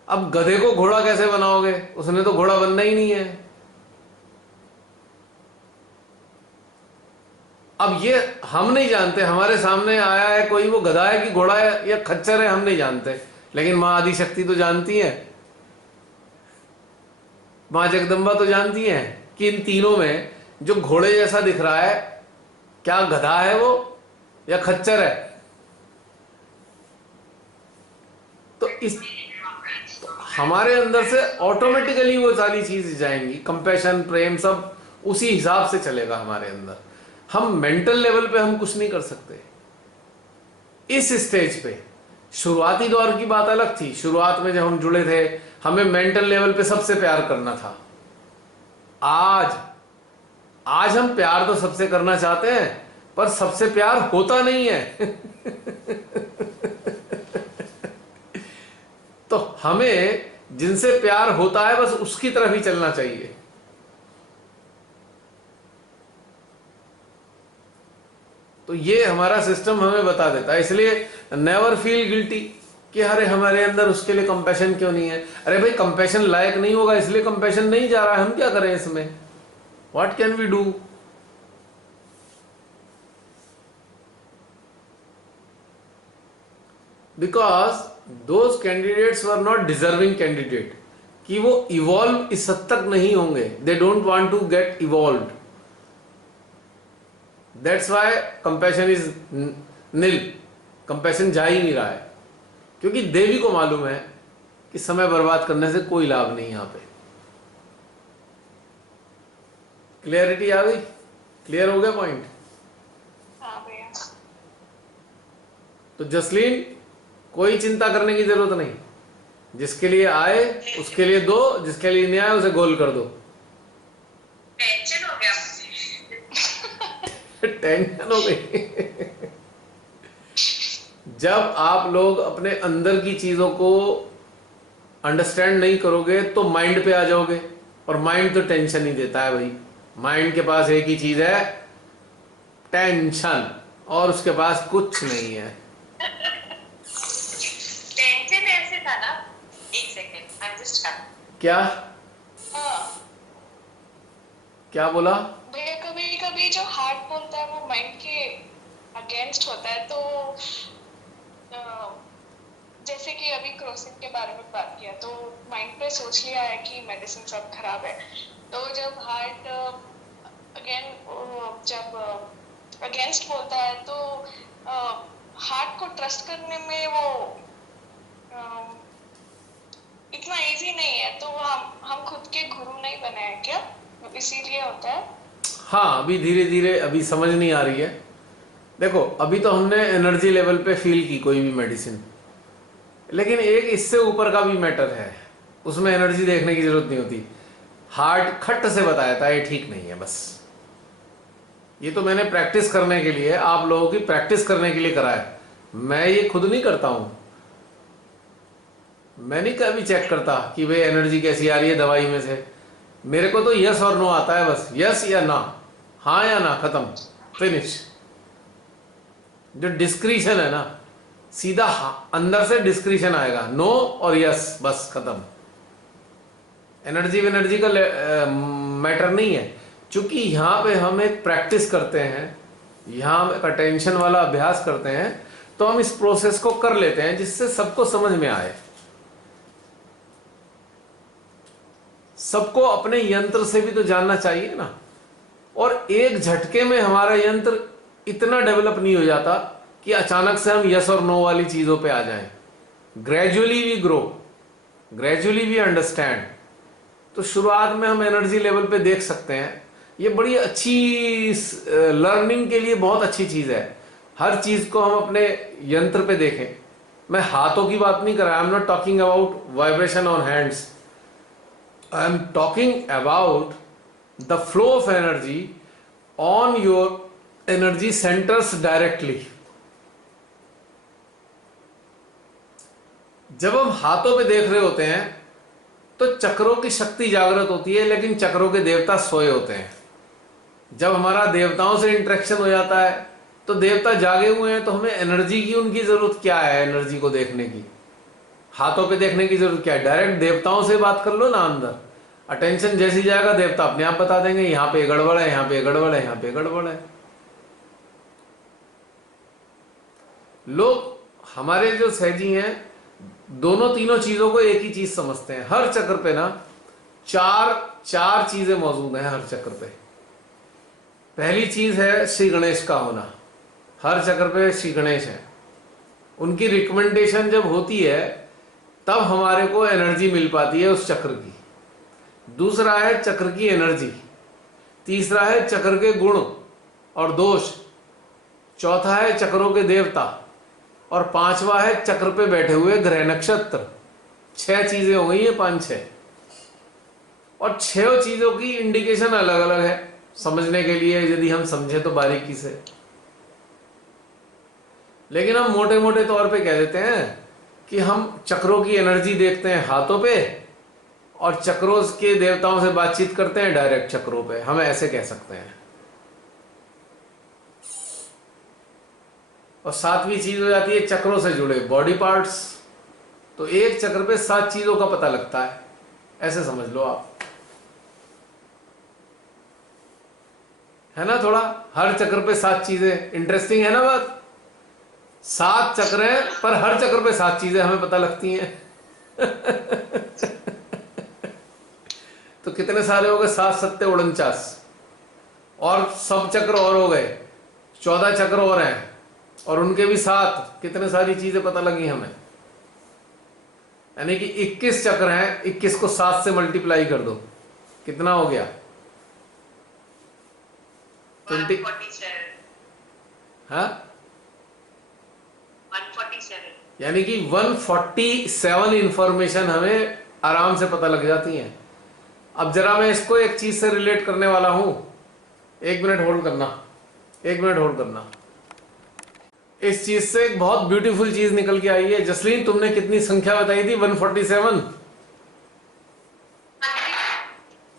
अब गधे को घोड़ा कैसे बनाओगे, उसने तो घोड़ा बनना ही नहीं है। अब ये हम नहीं जानते, हमारे सामने आया है कोई, वो गधा है कि घोड़ा है या खच्चर है हम नहीं जानते, लेकिन मां आदि शक्ति तो जानती है, मां जगदम्बा तो जानती है कि इन तीनों में जो घोड़े जैसा दिख रहा है क्या गधा है वो या खच्चर है। तो इस हमारे अंदर से ऑटोमेटिकली वो सारी चीज जाएंगी, कंपैशन प्रेम सब उसी हिसाब से चलेगा हमारे अंदर। हम मेंटल लेवल पे हम कुछ नहीं कर सकते इस स्टेज पे। शुरुआती दौर की बात अलग थी, शुरुआत में जब हम जुड़े थे हमें मेंटल लेवल पे सबसे प्यार करना था। आज हम प्यार तो सबसे करना चाहते हैं, पर सबसे प्यार होता नहीं है तो हमें जिनसे प्यार होता है बस उसकी तरफ ही चलना चाहिए। तो ये हमारा सिस्टम हमें बता देता है। इसलिए नेवर फील गिल्टी कि अरे हमारे अंदर उसके लिए कंपैशन क्यों नहीं है। अरे भाई कंपैशन लायक नहीं होगा इसलिए कंपैशन नहीं जा रहा है, हम क्या करें इसमें? What can we do? Because those candidates were not deserving candidate, कि वो इवॉल्व इस हद तक नहीं होंगे, they don't want to get involved. That's why compassion is nil, compassion जा ही नहीं रहा है, क्योंकि देवी को मालूम है कि समय बर्बाद करने से कोई लाभ नहीं। यहां पे क्लियरिटी आ गई? क्लियर हो गया पॉइंट? हाँ भैया। तो जसलीन कोई चिंता करने की जरूरत नहीं, जिसके लिए आए उसके लिए दो, जिसके लिए नहीं आए उसे गोल कर दो। टेंशन हो गया मुझे टेंशन हो गई जब आप लोग अपने अंदर की चीजों को अंडरस्टैंड नहीं करोगे तो माइंड पे आ जाओगे, और माइंड तो टेंशन ही देता है भाई। माइंड के पास एक ही चीज है, टेंशन, और उसके पास कुछ नहीं है। टेंशन ऐसे था ना, एक सेकेंड, आई एम जस्ट क्या हाँ क्या बोला? भैया, कभी कभी जो हार्ट बोलता है वो माइंड के अगेंस्ट होता है। तो जैसे कि अभी क्रॉसिंग के बारे में बात किया, तो माइंड पे सोच लिया है कि मेडिसिन सब खराब है। तो जब हार्ट जब अगेंस्ट बोलता है तो हार्ट को ट्रस्ट करने में वो इतना इजी नहीं है। तो हम खुद के गुरु नहीं बने हैं क्या, इसीलिए होता है। हाँ, अभी धीरे धीरे, अभी समझ नहीं आ रही है। देखो, अभी तो हमने एनर्जी लेवल पे फील की कोई भी मेडिसिन, लेकिन एक इससे ऊपर का भी मैटर है, उसमें एनर्जी देखने की जरूरत नहीं होती। हार्ट खट से बताया था ये ठीक नहीं है, बस। ये तो मैंने प्रैक्टिस करने के लिए, आप लोगों की प्रैक्टिस करने के लिए करा है। मैं ये खुद नहीं करता हूं। मैं नहीं कभी चेक करता कि भाई एनर्जी कैसी आ रही है दवाई में से। मेरे को तो यस और नो आता है, बस यस या ना, हाँ या ना, खत्म, फिनिश। जो डिस्क्रिशन है ना, सीधा अंदर से डिस्क्रिशन आएगा, नो और यस, बस खत्म। एनर्जी का मैटर नहीं है। क्योंकि यहां पे हम एक प्रैक्टिस करते हैं, यहां हम एक अटेंशन वाला अभ्यास करते हैं, तो हम इस प्रोसेस को कर लेते हैं जिससे सबको समझ में आए। सबको अपने यंत्र से भी तो जानना चाहिए ना। और एक झटके में हमारा यंत्र इतना डेवलप नहीं हो जाता कि अचानक से हम यस और नो वाली चीजों पे आ जाएं। Gradually we grow, gradually we understand. तो शुरुआत में हम एनर्जी लेवल पे देख सकते हैं। ये बड़ी अच्छी लर्निंग के लिए बहुत अच्छी चीज है। हर चीज को हम अपने यंत्र पे देखें। मैं हाथों की बात नहीं कर रहा, I am not talking about vibration on hands, I am talking about the flow of energy on your energy centres directly. जब हम हाथों पे देख रहे होते हैं तो चक्रों की शक्ति जागृत होती है, लेकिन चक्रों के देवता सोए होते हैं। जब हमारा देवताओं से इंटरेक्शन हो जाता है तो देवता जागे हुए हैं, तो हमें एनर्जी की, उनकी जरूरत क्या है एनर्जी को देखने की? हाथों पे देखने की जरूरत क्या है? डायरेक्ट देवताओं से बात कर लो ना अंदर। अटेंशन जैसी जाएगा, देवता अपने आप बता देंगे यहां पे गड़बड़ है, यहां पे गड़बड़ है, यहां पे गड़बड़ है। लोग हमारे जो सहजी हैं, दोनों तीनों चीजों को एक ही चीज समझते हैं। हर चक्र पे ना चार चीजें मौजूद हैं हर चक्र पे। पहली चीज है श्री गणेश का होना। हर चक्र पे श्री गणेश है। उनकी रिकमेंडेशन जब होती है तब हमारे को एनर्जी मिल पाती है उस चक्र की। दूसरा है चक्र की एनर्जी। तीसरा है चक्र के गुण और दोष। चौथा है चक्रों के देवता। और पांचवा है चक्र पे बैठे हुए ग्रह नक्षत्र। 6 चीजें हो गई है, 5-6। और 6 चीजों की इंडिकेशन अलग अलग है समझने के लिए, यदि हम समझे तो बारीकी से। लेकिन हम मोटे मोटे तौर पे कह देते हैं कि हम चक्रों की एनर्जी देखते हैं हाथों पे, और चक्रों के देवताओं से बातचीत करते हैं डायरेक्ट चक्रों पे। हम ऐसे कह सकते हैं। और 7वीं चीज हो जाती है चक्रों से जुड़े बॉडी पार्ट्स। तो एक चक्र पे 7 चीजों का पता लगता है, ऐसे समझ लो आप, है ना? थोड़ा हर चक्र पे 7 चीजें। इंटरेस्टिंग है ना बात? 7 चक्र हैं, पर हर चक्र पे 7 चीजें हमें पता लगती हैं। तो कितने सारे हो गए? 7 7 49, और सब चक्र और हो गए, 14 चक्र और हैं, और उनके भी 7। कितने सारी चीजें पता लगी हमें। यानी कि 21 चक्र हैं। 21 को 7 से मल्टीप्लाई कर दो, कितना हो गया? 147। हाँ, 147। यानी कि 147 इंफॉर्मेशन हमें आराम से पता लग जाती है। अब जरा मैं इसको एक चीज से रिलेट करने वाला हूं। 1 मिनट होल्ड करना, 1 मिनट होल्ड करना। इस चीज से एक बहुत ब्यूटीफुल चीज निकल के आई है। जसलीन, तुमने कितनी संख्या बताई थी? 147।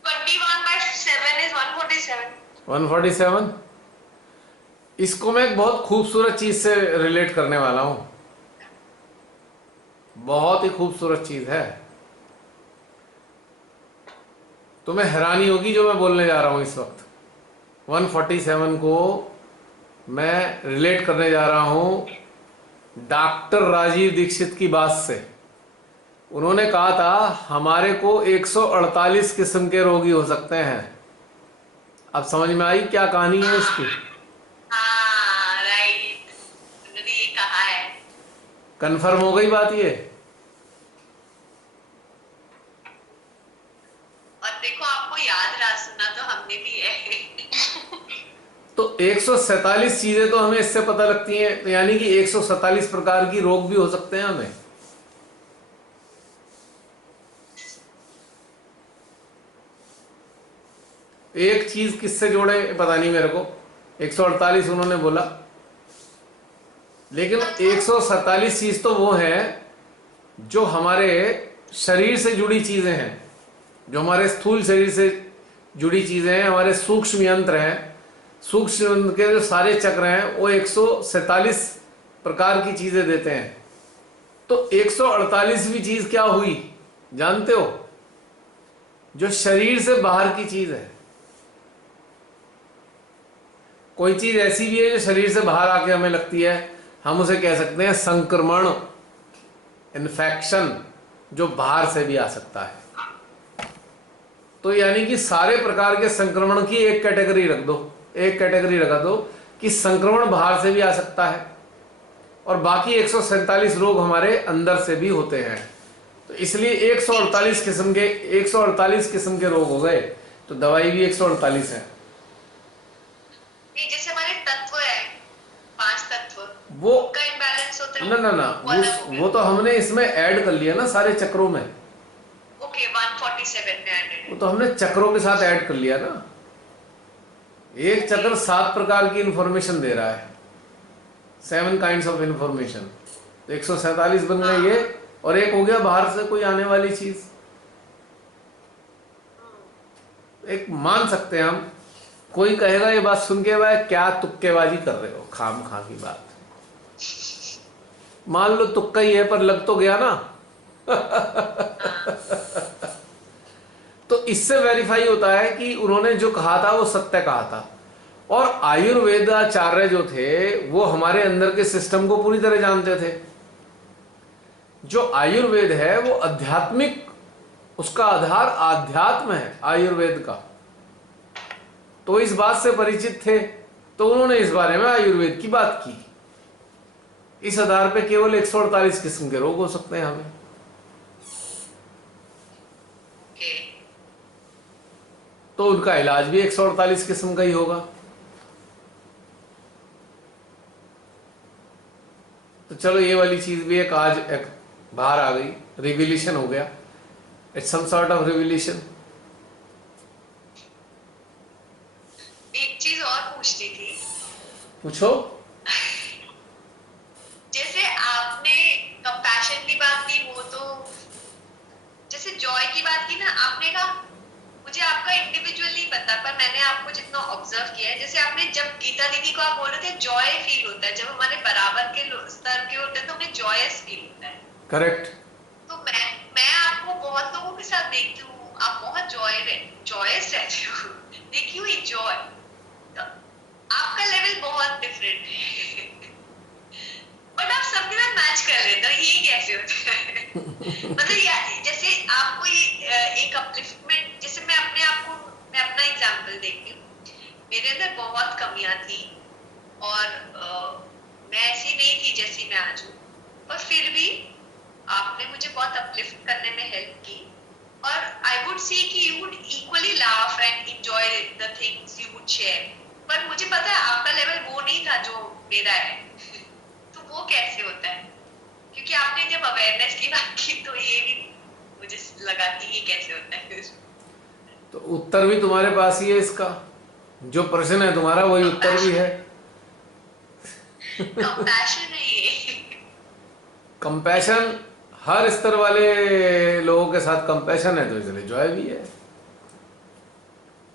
21/7 is 147. 147। इसको मैं एक बहुत खूबसूरत चीज से रिलेट करने वाला हूं। बहुत ही खूबसूरत चीज है। तुम्हें हैरानी होगी जो मैं बोलने जा रहा हूं इस वक्त। 147 को मैं रिलेट करने जा रहा हूं डॉक्टर राजीव दीक्षित की बात से। उन्होंने कहा था हमारे को 148 किस्म के रोगी हो सकते हैं। अब समझ में आई क्या कहानी है इसकी? हाँ राइट, उन्होंने ये कहा है। कंफर्म हो गई बात ये? और देखो आपको याद रहा, सुना तो हमने भी है। तो 147 चीजें तो हमें इससे पता लगती हैं, तो यानी कि 147 प्रकार की रोग भी हो सकते हैं हमें। एक चीज किससे जोड़े पता नहीं मेरे को, 148 उन्होंने बोला, लेकिन 147 चीज तो वो है जो हमारे शरीर से जुड़ी चीजें हैं, जो हमारे स्थूल शरीर से जुड़ी चीजें हैं, हमारे सूक्ष्म यंत्र हैं, सूक्ष्म यंत्र के जो सारे चक्र हैं वो 147 प्रकार की चीजें देते हैं। तो 148वीं चीज क्या हुई जानते हो? जो शरीर से बाहर की चीज है। कोई चीज ऐसी भी है जो शरीर से बाहर आके हमें लगती है, हम उसे कह सकते हैं संक्रमण, इन्फेक्शन, जो बाहर से भी आ सकता है। तो यानी कि सारे प्रकार के संक्रमण की एक कैटेगरी रख दो, एक कैटेगरी लगा दो कि संक्रमण बाहर से भी आ सकता है और बाकी 147 रोग हमारे अंदर से भी होते हैं। तो इसलिए 148 किस्म के रोग हो गए, तो दवाई भी 148 है। नहीं, जैसे हमारे तत्व है, 5 तत्व, वो उनका इम्बैलेंस होता है। ना वो अलग हो गया। वो तो हमने इसमें ऐड कर लिया ना सारे चक्रों में। ओके, 147 में एडेड। वो तो हमने चक्रों के साथ ऐड कर लिया ना। एक चक्र 7 प्रकार की इंफॉर्मेशन दे रहा है, 7 काइंड्स ऑफ इंफॉर्मेशन। 147 बन गए ये, और एक हो गया बाहर से कोई आने वाली चीज। एक मान सकते हैं हम, कोई कहेगा ये बात सुन के भाई क्या तुक्केबाजी कर रहे हो, खाम खा की बात। मान लो तुक्का ही है पर लग तो गया ना। तो इससे वेरीफाई होता है कि उन्होंने जो कहा था वो सत्य कहा था। और आयुर्वेदाचार्य जो थे वो हमारे अंदर के सिस्टम को पूरी तरह जानते थे। जो आयुर्वेद है वो आध्यात्मिक, उसका आधार आध्यात्म है आयुर्वेद का। तो इस बात से परिचित थे, तो उन्होंने इस बारे में आयुर्वेद की बात की। इस आधार पे केवल 148 किस्म के रोग हो सकते हैं हमें। ओके, तो उनका इलाज भी 148 किस्म का ही होगा। तो चलो ये वाली चीज भी एक आज एक बाहर आ गई, रिविलेशन हो गया। It's some sort of revelation. एक चीज और पूछनी थी। पूछो। जैसे आपने कंपैशन की बात की, वो तो जैसे जॉय की बात की ना, आपने कहा मुझे आपका इंडिविजुअली पता, पर मैंने आपको जितना ऑब्जर्व किया है, जैसे आपने जब गीता दीदी को आप बोल रहे थे जॉय फील होता है, जब हमारे बराबर के स्तर के होते हैं तो हमें जॉयस फील होता है। करेक्ट। तो मैं आपको बहुत लोगों के साथ देखती हूँ, आप बहुत जॉयस रहते हो, देखी हुई जॉय, तो आपका लेवल बहुत डिफरेंट है। बट आप सबके साथ मैच कर रहे हो, ये कैसे होता है? मतलब जैसे आपको ये एक अपलिफ्टमेंट, जैसे मैं अपना एग्जांपल देखती हूँ, मेरे अंदर बहुत कमियां थी और मैं ऐसी नहीं थी जैसी मैं आज हूँ, पर फिर भी आपने मुझे बहुत अपलिफ्ट करने में हेल्प की। और आई वुड से कि you would equally laugh and enjoy the things you would share, पर मुझे पता है आपका लेवल वो नहीं था जो मेरा है। तो वो कैसे होता है? क्योंकि आपने जब अवेयरनेस की बात की तो ये भी मुझे लगा कि ये कैसे होता है। तो उत्तर भी तुम्हारे पास ही है इसका, जो प्रश्न है तुम्हारा वही उत्तर भी है। कंपैशन है ये। कंपैशन हर स्तर वाले लोगों के साथ कंपैशन है, तो इसलिए जॉय भी है।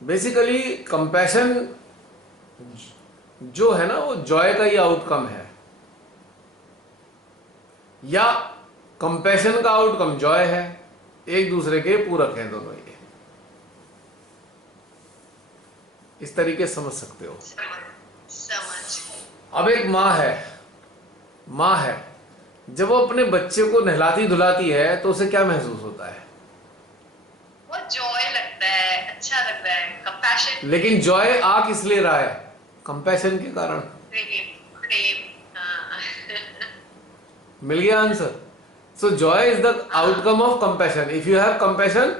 बेसिकली कंपैशन जो है ना, वो जॉय का ही आउटकम है, या कंपैशन का आउटकम जॉय है। एक दूसरे के पूरक हैं दोनों ये, इस तरीके से समझ सकते हो। समझ। अब एक माँ है, जब वो अपने बच्चे को नहलाती धुलाती है तो उसे क्या महसूस होता है? वो जॉय लगता है, अच्छा लगता है, कंपैशन। लेकिन जॉय आ किस लिए रहा है? कंपैशन के कारण। प्रेम, प्रेम, हाँ। मिल गया answer. So Joy is the outcome of compassion. If you have compassion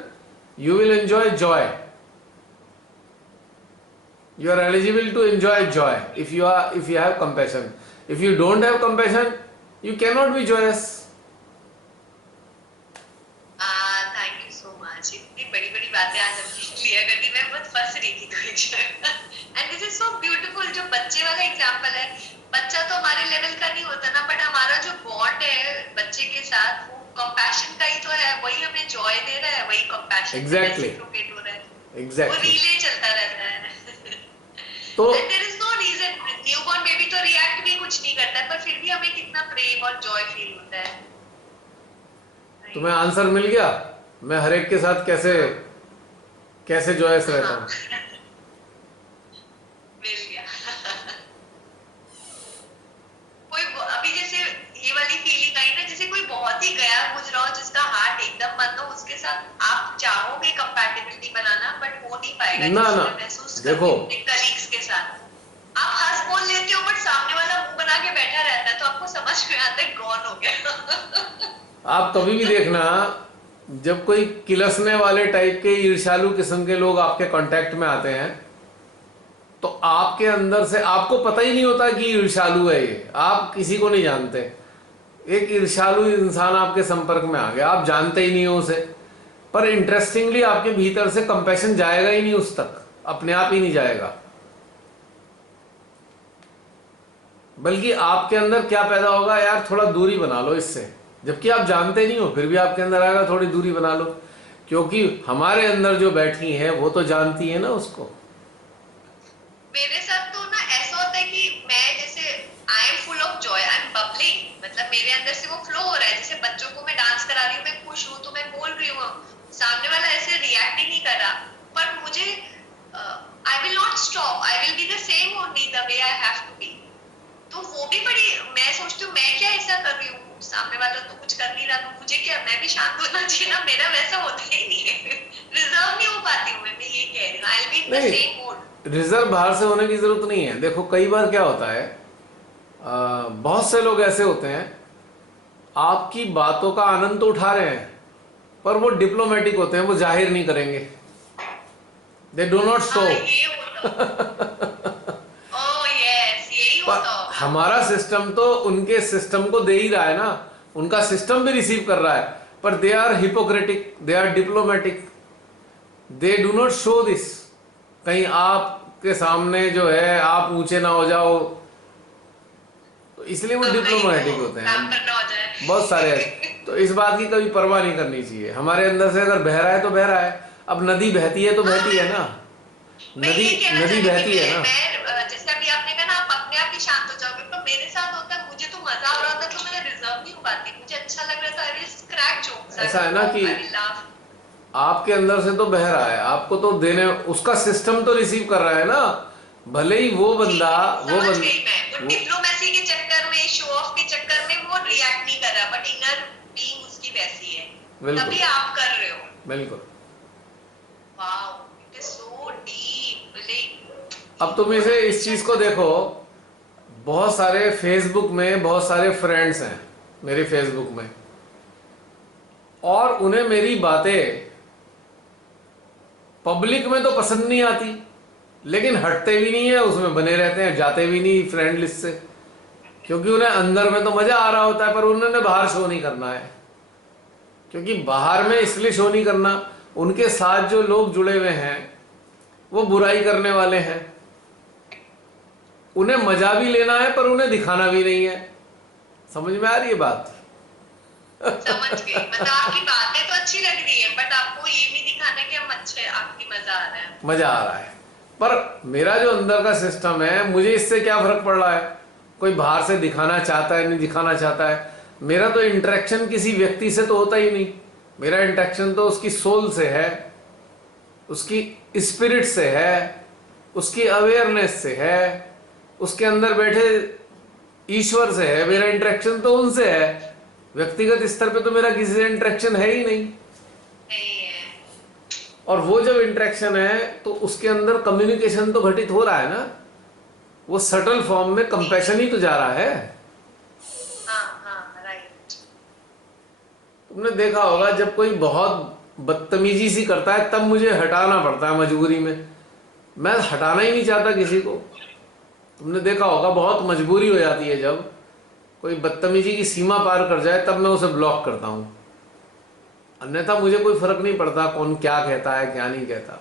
you will enjoy joy. You are eligible to enjoy joy if you have compassion. If you don't have compassion, you cannot be joyous. Thank you so much. इतनी बड़ी बड़ी बातें आज हमने clear कर दी। मैं बहुत फंस रही थी कोई and this is so beautiful. जो बच्चे वाला एग्जांपल है, बच्चा तो हमारे लेवल का नहीं होता ना, बट हमारा जो बॉन्ड है बच्चे के साथ वो कंपैशन का ही तो है। वही हमें जॉय दे रहा है, वही कंपैशन Exactly. रेसिप्रोकेट हो रहा है। Exactly. वो रिले चलता रहता है। तो there is no reason. Newborn baby तो रिएक्ट भी कुछ नहीं करता है, पर फिर भी हमें कितना प्रेम और जॉय फील होता है। तुम्हें आंसर मिल गया, मैं हर एक के साथ कैसे जॉयस रहता हूँ। मिल गया। कोई अभी जैसे ये वाली फीलिंग आई ना, जैसे कोई बहुत ही गया गुजरा हो, जिसका हार्ट एकदम बंद हो, उसके साथ आप चाहोगे कंपैटिबिलिटी बनाना, बट हो नहीं पाएगा। ना, जैसे ना, मैं महसूस देखो। करती हूँ कलीग्स के साथ, आप हंस बोल लेते हो, बट सामने वाला मुंह बना के बैठा रहता है, तो आपको समझ में आता है गॉन हो गया। आप कभी भी देखना, जब कोई किलसने वाले टाइप के ईर्ष्यालु किस्म के लोग आपके कांटेक्ट में आते हैं, तो आपके अंदर से आपको पता ही नहीं होता कि ईर्ष्यालु है ये, आप किसी को नहीं जानते। एक ईर्ष्यालु इंसान आपके संपर्क में आ गया, आप जानते ही नहीं हो उसे, पर इंटरेस्टिंगली आपके भीतर से कंपैशन जाएगा ही नहीं उस तक, अपने आप ही नहीं जाएगा। बल्कि आपके अंदर क्या पैदा होगा, यार थोड़ा दूरी बना लो इससे, जबकि आप जानते नहीं हो, फिर भी आपके अंदर आएगा थोड़ी दूरी बना लो, क्योंकि हमारे अंदर जो बैठी है वो तो जानती है ना उसको। मेरे साथ तो ना ऐसा होता है कि मैं जैसे I am full of Joy, I am bubbling, मतलब मेरे अंदर से वो फ्लो हो रहा है। जैसे बच्चों को मैं डांस करा रही हूँ, मैं खुश हूँ तो मैं बोल रही हूँ, सामने वाला ऐसे रिएक्ट ही नहीं कर रहा, पर मुझे I will not stop, I will be the same only the way I have to be. तो वो भी बड़ी, मैं सोचती हूँ मैं क्या ऐसा कर रही हूँ, सामने वाला तो कुछ कर नहीं रहा, तो मुझे क्या, मैं भी शांत होना चाहिए ना। मेरा वैसा होता ही नहीं है, रिजर्व नहीं हो पाती हूँ मैं ये कह रही हूँ। आई will be in the same mode. Reserve बाहर से होने की जरूरत नहीं है। देखो कई बार क्या होता है, बहुत से लोग ऐसे होते हैं, आपकी बातों का आनंद तो उठा रहे हैं, पर वो डिप्लोमेटिक होते हैं, वो जाहिर नहीं करेंगे, दे डू नॉट शो। ये होता ओह यस, यही होता होगा। हमारा सिस्टम तो उनके सिस्टम को दे ही रहा है ना, उनका सिस्टम भी रिसीव कर रहा है, पर they are hypocritic, they are diplomatic, they do not show this. कहीं आपके सामने जो है आप ऊंचे ना हो जाओ, तो इसलिए वो डिप्लोमेटिक होते हैं। काम करना हो जाए। बहुत सारे हैं, तो इस बात की कभी परवाह नहीं करनी चाहिए। हमारे अंदर से अगर बह रहा है तो बह रहा है। अब नदी बहती है तो बहती है ना, नदी बहती है ना। मैं जैसे अभी आपने कहा ना, आप अपने आप ही शांत हो जाओगे, पर मेरे साथ होता है, मुझे तो मजा आ रहा था तो मैं रिजर्व नहीं हो पाती, मुझे अच्छा लग रहा था, आई विल क्रैक जोक्स। ऐसा है ना कि आपके अंदर से तो बह रहा है, आपको तो देने, उसका सिस्टम तो रिसीव कर रहा है ना, भले ही वो बंदा डिप्लोमेसी के चक्कर में, शो ऑफ के चक्कर में वो रिएक्ट नहीं कर रहा, बट इनर बीइंग उसकी वैसी है, तभी आप कर रहे हो। बिल्कुल। Wow, it is so deep. अब तुम इसे इस चीज को देखो, बहुत सारे फेसबुक में बहुत सारे फ्रेंड्स हैं मेरे फेसबुक में, और उन्हें मेरी बातें पब्लिक में तो पसंद नहीं आती, लेकिन हटते भी नहीं है, उसमें बने रहते हैं, जाते भी नहीं फ्रेंड लिस्ट से, क्योंकि उन्हें अंदर में तो मजा आ रहा होता है, पर उन्होंने बाहर शो नहीं करना है। क्योंकि बाहर में इसलिए शो नहीं करना, उनके साथ जो लोग जुड़े हुए हैं वो बुराई करने वाले हैं, उन्हें मजा भी लेना है पर उन्हें दिखाना भी नहीं है। समझ में आ रही है बात? समझ गई, मतलब आपकी बातें तो अच्छी लग रही है बट आपको ये नहीं दिखाना कि हम अच्छे, आपकी मजा आ रहा है। मजा आ रहा है, पर मेरा जो अंदर का सिस्टम है, मुझे इससे क्या फर्क पड़ रहा है? कोई बाहर से दिखाना चाहता है नहीं दिखाना चाहता है, मेरा तो इंटरेक्शन किसी व्यक्ति से तो होता ही नहीं। मेरा इंटरेक्शन तो उसकी सोल से है, उसकी स्पिरिट से है, उसकी अवेयरनेस से है, उसके अंदर बैठे ईश्वर से है। मेरा इंटरेक्शन तो उनसे है। व्यक्तिगत स्तर पे तो मेरा किसी से इंटरेक्शन है ही नहीं। नहीं है। और वो जब इंटरेक्शन है तो उसके अंदर कम्युनिकेशन तो घटित हो रहा है ना, वो सटल फॉर्म में कंपैशन ही तो जा रहा है। हाँ हाँ राइट। तुमने देखा होगा जब कोई बहुत बदतमीजी सी करता है तब मुझे हटाना पड़ता है मजबूरी में। मैं हटाना ही नहीं चाहता किसी को। तुमने देखा होगा बहुत मजबूरी हो जाती है जब कोई बदतमीजी की सीमा पार कर जाए, तब मैं उसे ब्लॉक करता हूं। अन्यथा मुझे कोई फर्क नहीं पड़ता कौन क्या कहता है क्या नहीं कहता।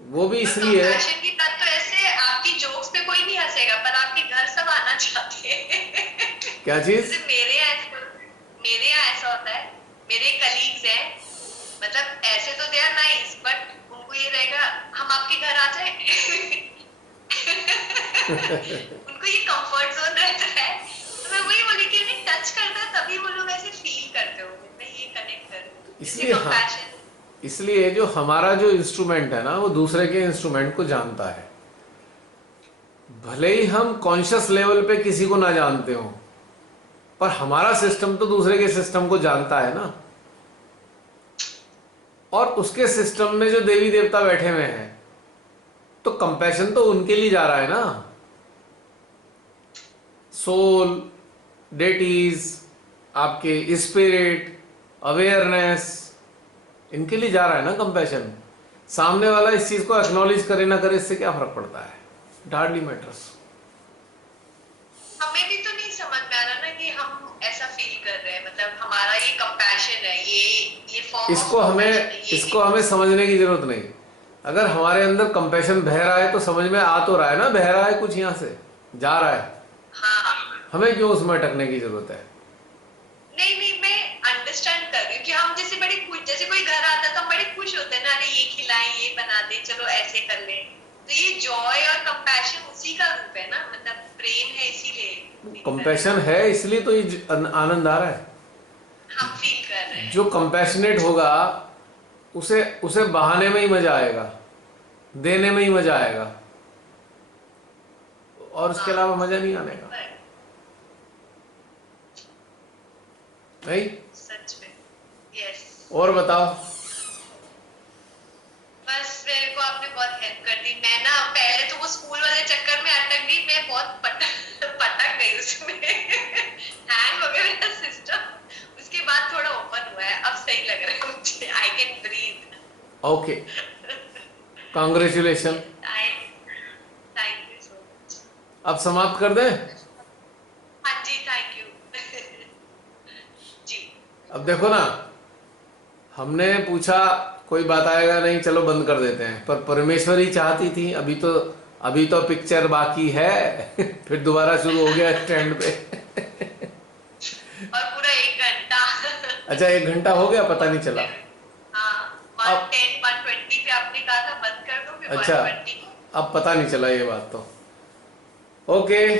वो भी इसलिए कंपैशन की बात तो ऐसे आपकी जोक्स पे कोई नहीं हंसेगा पर आपके घर सब आना चाहते हैं। क्या चीज? जैसे मेरे यहाँ ऐसा होता है, मेरे कलीग्स हैं, मतलब ऐसे तो दे आर नाइस बट उनको ये रहेगा हम आपके घर आ जाए। उनको ये कंफर्ट जोन रहता है। तो मैं वही बोली कि नहीं टच करता है तभी वो लोग ऐसे फील करते होंगे, मैं ये कनेक्ट करूँ। इसलिए हाँ, इसलिए जो हमारा जो इंस्ट्रूमेंट है ना वो दूसरे के इंस्ट्रूमेंट को जानता है। भले ही हम कॉन्शियस लेवल पे किसी को ना जानते हो, पर हमारा सिस्टम तो दूसरे के सिस्टम को जानता है ना। और उसके सिस्टम में जो देवी देवता बैठे हुए हैं तो कंपैशन तो उनके लिए जा रहा है ना। सोल, डेटीज, आपके स्पिरिट, अवेयरनेस, इनके लिए जा रहा है ना कंपैशन। सामने वाला इस चीज को एक्नॉलेज करे ना करे इससे क्या फर्क पड़ता है? It hardly matters. हमें भी तो नहीं समझ में आ रहा ना कि हम ऐसा फील कर रहे हैं, मतलब हमारा ये कंपैशन है, ये फॉर्म इसको हमें समझने की जरूरत नहीं। अगर हमारे अंदर कंपैशन बह रहा है तो समझ में आ तो रहा है ना, बह रहा है कुछ यहाँ से जा रहा है। हाँ। हमें क्यों उसमें अटकने की जरूरत है? नहीं नहीं मैं अंडरस्टैंड कर रही हूँ कि हम जैसे बड़े खुश, जैसे कोई घर आता है तो हम बड़े खुश होते हैं ना, अरे ये खिलाएं ये बना दे चलो ऐसे कर ले। तो ये जॉय और कंपैशन उसी का रूप है ना, मतलब प्रेम है इसीलिए कंपैशन है इसलिए तो ये आनंद आ रहा है। हम फील कर रहे हैं। जो कंपैशनेट होगा उसे बहाने में ही मजा आएगा, देने में ही मजा आएगा, और उसके अलावा मजा नहीं आने का। नहीं? सच में। यस। और बताओ। बस मेरे को आपने बहुत हेल्प कर दी। मैं ना पहले तो वो स्कूल वाले चक्कर में अटक गई, मैं बहुत पटक गई उसमें। हैंग हो गया मेरा सिस्टम। उसके बाद थोड़ा ओपन हुआ है, अब सही लग रहा है मुझे। I can breathe. Okay, congratulation. Thank you so much. अब समाप्त कर दें? हाँ जी थैंक यू। जी। अब देखो ना, हमने पूछा कोई बात आएगा नहीं, चलो बंद कर देते हैं, पर परमेश्वरी चाहती थी अभी तो पिक्चर बाकी है। फिर दोबारा शुरू हो गया स्टैंड पे। और पूरा 1 घंटा। अच्छा 1 घंटा हो गया, पता नहीं चला। हाँ, 110 120 पे आपने कहा था बंद कर दो, फिर अच्छा 120। अब पता नहीं चला ये बात तो। ओके,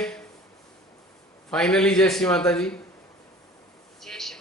फाइनली जय श्री माता जी। जय श्री